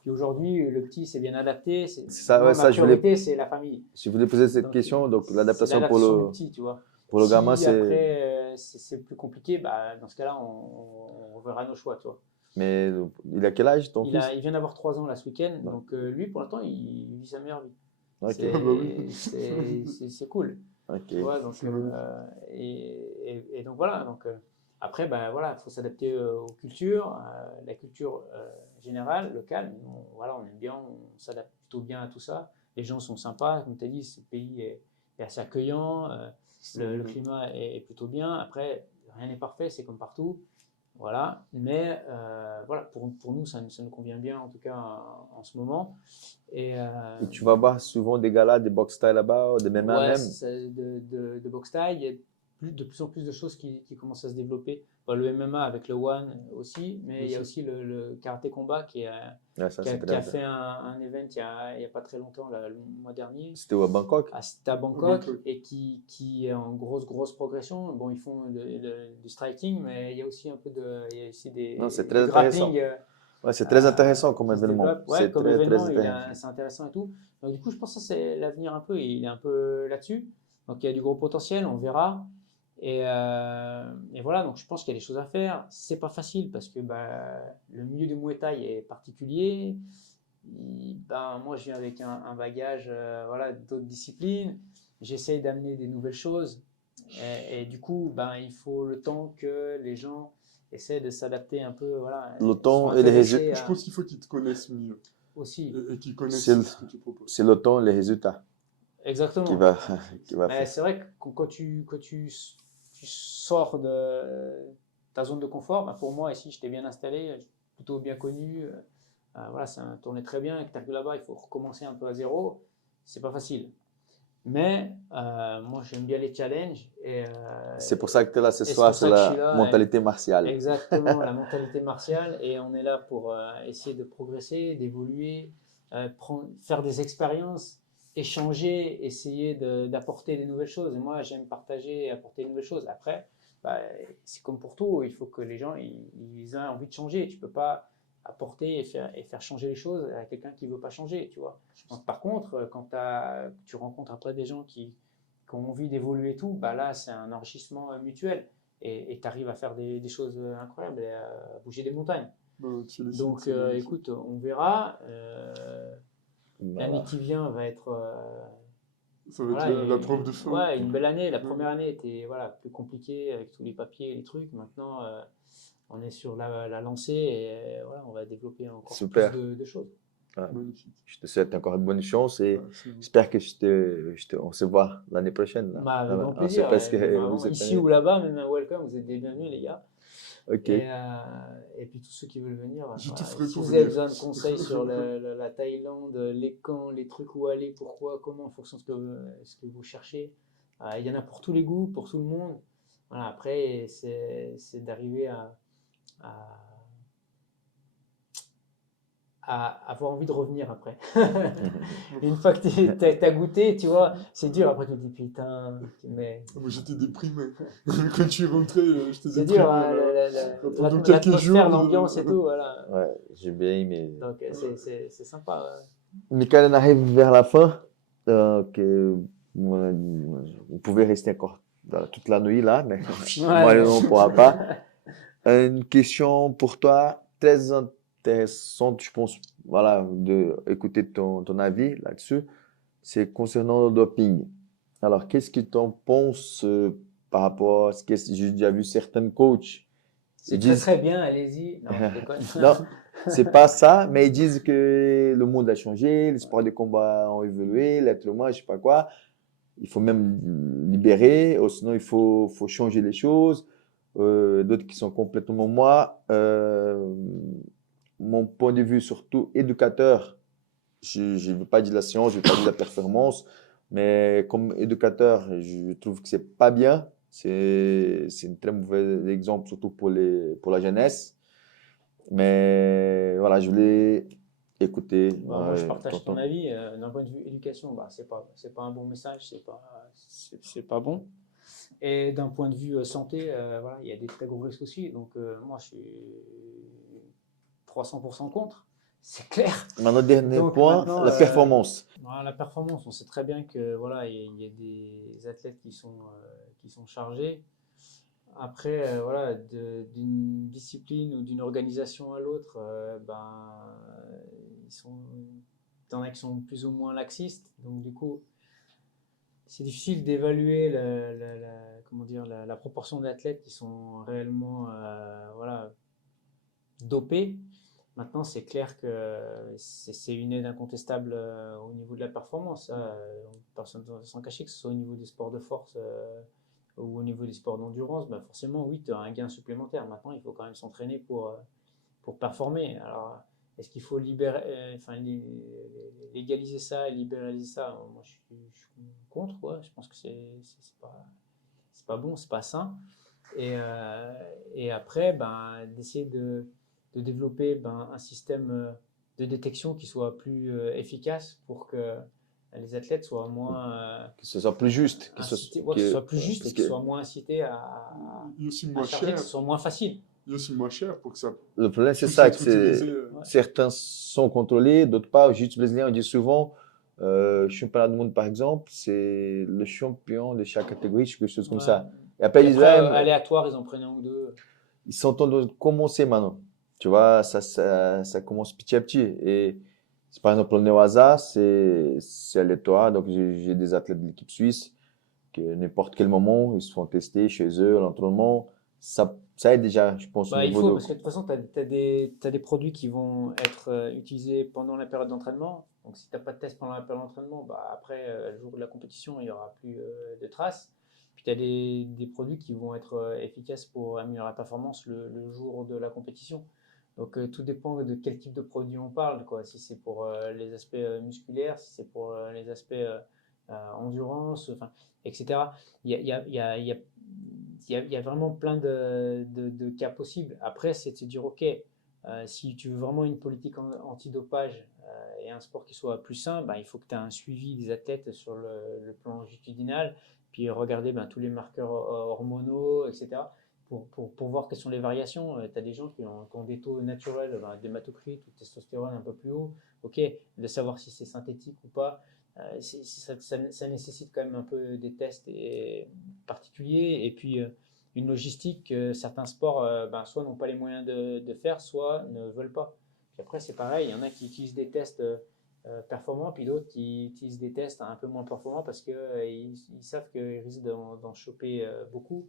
Puis aujourd'hui, le petit s'est bien adapté. C'est ça, Moi, ouais, ma ça, je voulais, priorité, c'est la famille. je voulais poser cette Donc, question. Donc, c'est l'adaptation l'adaptation du petit, tu vois. pour le Si gamin, c'est. après, c'est plus compliqué, bah, dans ce cas-là, on verra nos choix, tu vois. Mais il a quel âge, ton fils? Il vient d'avoir 3 ans là ce week-end, Ouais. donc lui, pour l'instant, il vit sa meilleure vie. Ok. C'est Ah bah oui. c'est cool. Ok. Tu vois, donc, C'est magnifique. et donc voilà. Donc, après, ben, voilà, il faut s'adapter aux cultures, la culture générale, locale. Nous, voilà, on aime bien, on s'adapte plutôt bien à tout ça. Les gens sont sympas, comme tu as dit, ce pays est assez accueillant, le climat est plutôt bien. Après, rien n'est parfait, c'est comme partout. Voilà, mais voilà, pour nous, ça nous convient bien, en tout cas en ce moment. Et, Et tu vas voir souvent des galas, des box style là-bas, des MMA ouais, même. de boxe taille, il y a de plus en plus de choses qui commencent à se développer. Bon, le MMA avec le One aussi, mais il y a aussi le karaté combat Ouais, ça, qui c'est très a bien. fait un event il y a pas très longtemps, là, le mois dernier, C'était où, à Bangkok? c'était à Bangkok, Bangkok. et qui est en grosse progression. Bon, ils font du striking, mais il y a aussi un peu il y a aussi Non, c'est du très intéressant. grappling. Ouais, c'est très intéressant comme Qui se événement. développe. Ouais, C'est comme très, très événement, intéressant. c'est intéressant et tout. Donc, du coup, je pense que ça, c'est l'avenir un peu. Il est un peu là-dessus. Donc, il y a du gros potentiel, on verra. Et voilà, donc je pense qu'il y a des choses à faire. C'est pas facile parce que bah, le milieu du Muay Thai est particulier. Ben, moi, je viens avec un bagage voilà, d'autres disciplines. J'essaye d'amener des nouvelles choses. Et du coup, ben, il faut le temps que les gens essaient de s'adapter un peu. Voilà, Le ils sont temps et les résultats. intéressés Je pense qu'il faut qu'ils te connaissent mieux aussi. et qu'ils C'est connaissent le, ce que tu proposes. c'est le temps et les résultats qui Exactement. va, qui va Mais faire. c'est vrai que tu sors de ta zone de confort, ben pour moi, ici, j'étais bien installé, plutôt bien connu. Voilà, ça tournait très bien. Et que tu arrives là-bas, il faut recommencer un peu à zéro. C'est pas facile. Mais moi, j'aime bien les challenges. C'est pour ça que tu es là ce Et c'est soir, pour c'est ça que je suis la là. mentalité martiale. Exactement, la mentalité martiale. Et on est là pour essayer de progresser, d'évoluer, faire des expériences, échanger, essayer d'apporter des nouvelles choses. Et moi, j'aime partager et apporter des nouvelles choses. Après, bah, c'est comme pour tout, il faut que les gens ils aient envie de changer. Tu peux pas apporter et faire changer les choses à quelqu'un qui veut pas changer, tu vois. Donc, par contre, quand tu rencontres après des gens qui ont envie d'évoluer et tout, bah là, c'est un enrichissement mutuel. Et tu arrives à faire des choses incroyables, et à bouger des montagnes. Tu les Donc, c'est magnifique. écoute, on verra. L'année Voilà. qui vient va être Ça va être voilà, la preuve de fin. ouais, une belle année. La première année était voilà, plus compliquée avec tous les papiers et les trucs. Maintenant, on est sur la lancée et voilà, on va développer encore Super. plus de choses. Ouais. Magnifique. Je te souhaite encore une bonne chance et Ouais, c'est bon. j'espère que on se voit l'année prochaine. Là. Bah, avec grand On sait plaisir. presque Vraiment, vous êtes ici ou là-bas, même un welcome, vous êtes les bienvenus, les gars. Ok. Et puis tous ceux qui veulent venir, Je voilà, tout ferai si pour vous avez venir. besoin de conseils sur la Thaïlande, les camps, les trucs où aller, pourquoi, comment, en fonction de ce que vous cherchez, il y en a pour tous les goûts, pour tout le monde. Voilà, après, c'est d'arriver à avoir envie de revenir après. Une fois que tu as goûté, tu vois, c'est dur. Après, tu te dis putain, mais Moi, j'étais déprimé. Quand tu es rentré, j'étais c'est déprimé. dur, hein, Pendant quelques jours. l'atmosphère, l'ambiance et tout, voilà. Ouais, j'ai bien aimé. Donc, c'est sympa. Michael, on arrive vers la fin. Vous pouvez rester encore toute la nuit là, mais moi, Ouais. on ne pourra pas. Une question pour toi, très intéressante, je pense, voilà, d'écouter ton avis là-dessus. C'est concernant le doping. Alors, qu'est-ce que tu en penses par rapport à ce que j'ai déjà vu certains coachs? C'est Ils très disent, très bien, allez-y. Non, je déconne. non, c'est pas ça, mais ils disent que le monde a changé, les sports de combat ont évolué, l'être humain, je sais pas quoi. Il faut même libérer, ou sinon il faut changer les choses. D'autres qui sont complètement moi. Mon point de vue, surtout éducateur, je ne veux pas dire la science, je ne veux pas dire la performance, mais comme éducateur, je trouve que c'est pas bien. C'est un très mauvais exemple, surtout pour la jeunesse. Mais voilà, je voulais écouter Moi, je partage ton tonton. avis. D'un point de vue éducation, c'est pas un bon message, c'est pas bon. Et d'un point de vue santé, voilà, il y a des très gros risques aussi. Donc, moi, je suis 300% contre, c'est clair. Maintenant, dernier Donc, point, maintenant, la performance. voilà, la performance, on sait très bien que voilà, il y a des athlètes qui sont chargés. Après, voilà, d'une discipline ou d'une organisation à l'autre, t'en as qui sont plus ou moins laxistes. Donc, du coup, c'est difficile d'évaluer comment dire, la proportion d'athlètes qui sont réellement voilà, dopés. Maintenant, c'est clair que c'est une aide incontestable au niveau de la performance. Ça, personne ne s'en cacher, que ce soit au niveau des sports de force ou au niveau des sports d'endurance, bah forcément, oui, tu as un gain supplémentaire. Maintenant, il faut quand même s'entraîner pour performer. Alors, est-ce qu'il faut légaliser ça et libéraliser ça? Moi, je suis contre. Ouais. Je pense que c'est pas bon, c'est pas sain. Et après, d'essayer de développer un système de détection qui soit plus efficace pour que les athlètes soient moins Que ce soit plus juste. incités, ouais, que ce soit plus juste parce et qu'ils que soient moins incités Il est aussi à moins charger, que cher. ce soit moins facile. Il est aussi moins cher pour que ça le problème, c'est puisse ça, que être utilisé. Ouais. certains sont contrôlés, d'autres pas. Juste Brésilien, on dit souvent, championnat du monde par exemple, c'est le champion de chaque catégorie, quelque chose comme Ouais. ça. Et après, Et ils disent, après, ouais, aléatoire, ils en prennent un ou deux. ils sont en train de commencer maintenant. Tu vois, ça commence petit à petit. Et par exemple, le Neoasa, c'est aléatoire. Donc, j'ai des athlètes de l'équipe suisse que n'importe quel moment, ils se font tester chez eux à l'entraînement. Ça aide déjà, je pense, au Il niveau faut, de. parce que de toute façon, t'as des produits qui vont être utilisés pendant la période d'entraînement. Donc, si tu n'as pas de test pendant la période d'entraînement, après, le jour de la compétition, il n'y aura plus de traces. Puis, tu as des produits qui vont être efficaces pour améliorer la performance le jour de la compétition. Donc, tout dépend de quel type de produit on parle, quoi. Si c'est pour les aspects musculaires, si c'est pour les aspects endurance, enfin, etc. Il y a, il y a, il y a, il y a il y a vraiment plein de cas possibles. Après, c'est de se dire, OK, si tu veux vraiment une politique antidopage et un sport qui soit plus sain, il faut que tu aies un suivi des athlètes sur le plan longitudinal, puis regarder tous les marqueurs hormonaux, etc., pour voir quelles sont les variations. Tu as des gens qui ont des taux naturels d'hématocrite ou de testostérone un peu plus haut. OK, de savoir si c'est synthétique ou pas. Ça nécessite quand même un peu des tests particuliers et puis une logistique que certains sports soit n'ont pas les moyens de faire, soit ne veulent pas. Puis après, c'est pareil, il y en a qui utilisent des tests performants, puis d'autres qui utilisent des tests un peu moins performants parce qu'ils ils savent qu'ils risquent d'en choper beaucoup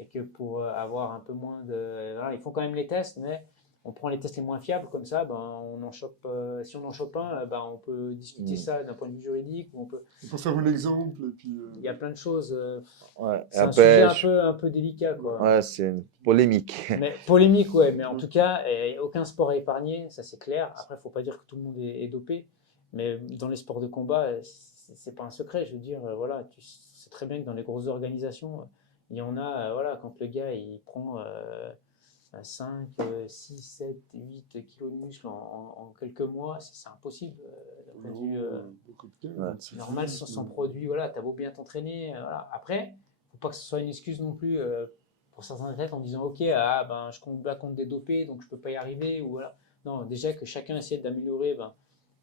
et que pour avoir un peu moins de. Voilà, ils font quand même les tests, mais on prend les tests les moins fiables, comme ça, on en chope, si on en chope un, on peut discuter ça d'un point de vue juridique. Ou On peut faire un exemple et puis. il y a plein de choses. Ouais. Et C'est un sujet après, un peu délicat, quoi. ouais, c'est une polémique. Mais polémique, ouais. Mais en tout cas, aucun sport est épargné, ça c'est clair. Après, il ne faut pas dire que tout le monde est dopé. Mais dans les sports de combat, c'est pas un secret. Je veux dire, voilà, tu sais très bien que dans les grosses organisations, il y en a, voilà, quand le gars il prend 5, 6, 7, 8 kilos de muscle en quelques mois, c'est impossible. D'un point de vue normal, sans produit, voilà, tu as beau bien t'entraîner. Voilà. Après, faut pas que ce soit une excuse non plus pour certains athlètes en disant ok, je compte là contre des dopés, donc je peux pas y arriver. Ou voilà. Non, déjà que chacun essaie d'améliorer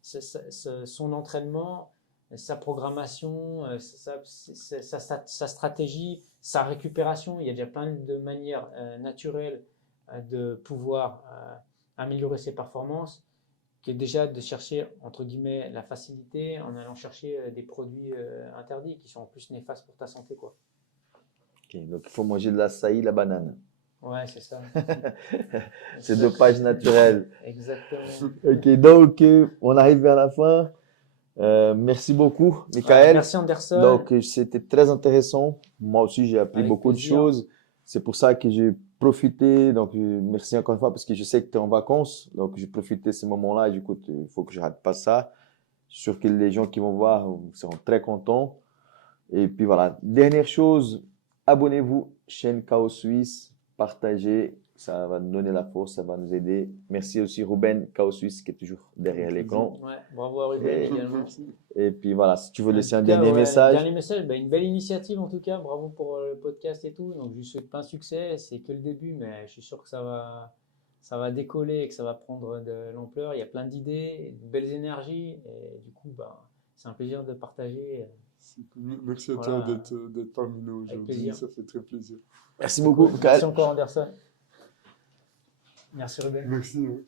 son entraînement, sa programmation, sa stratégie, sa récupération. Il y a déjà plein de manières naturelles de pouvoir améliorer ses performances, qui est déjà de chercher, entre guillemets, la facilité en allant chercher des produits interdits qui sont en plus néfastes pour ta santé, quoi. Ok, donc, il faut manger de l'açaï, la banane. Ouais, c'est ça. C'est dopage naturel. Exactement. Ok, donc, on arrive vers la fin. Merci beaucoup, Michael. Merci Anderson. Donc, c'était très intéressant. Moi aussi, j'ai appris Avec beaucoup plaisir. de choses. C'est pour ça que j'ai profité. Donc, merci encore une fois parce que je sais que tu es en vacances. Donc, j'ai profité de ces moments-là. Et du coup, il faut que je rate pas ça. Je suis sûr que les gens qui vont voir seront très contents. Et puis voilà. Dernière chose, abonnez-vous, chaîne Chaos Suisse, partagez ça va nous donner la force, ça va nous aider. Merci aussi Ruben Kausuis qui est toujours derrière l'écran. Ouais, bravo à Ruben Et- également. Et puis voilà, si tu veux En laisser un tout cas, dernier ouais, message. Dernier message, une belle initiative en tout cas. Bravo pour le podcast et tout. Donc, je lui souhaite plein de succès. C'est que le début, mais je suis sûr que ça va décoller et que ça va prendre de l'ampleur. Il y a plein d'idées, de belles énergies. Et du coup, c'est un plaisir de partager. Merci à Voilà. toi d'être parmi nous Avec aujourd'hui, plaisir. ça fait très plaisir. Merci beaucoup, Merci Michael. encore, Anderson. Merci, Ruben. Merci. Ouais.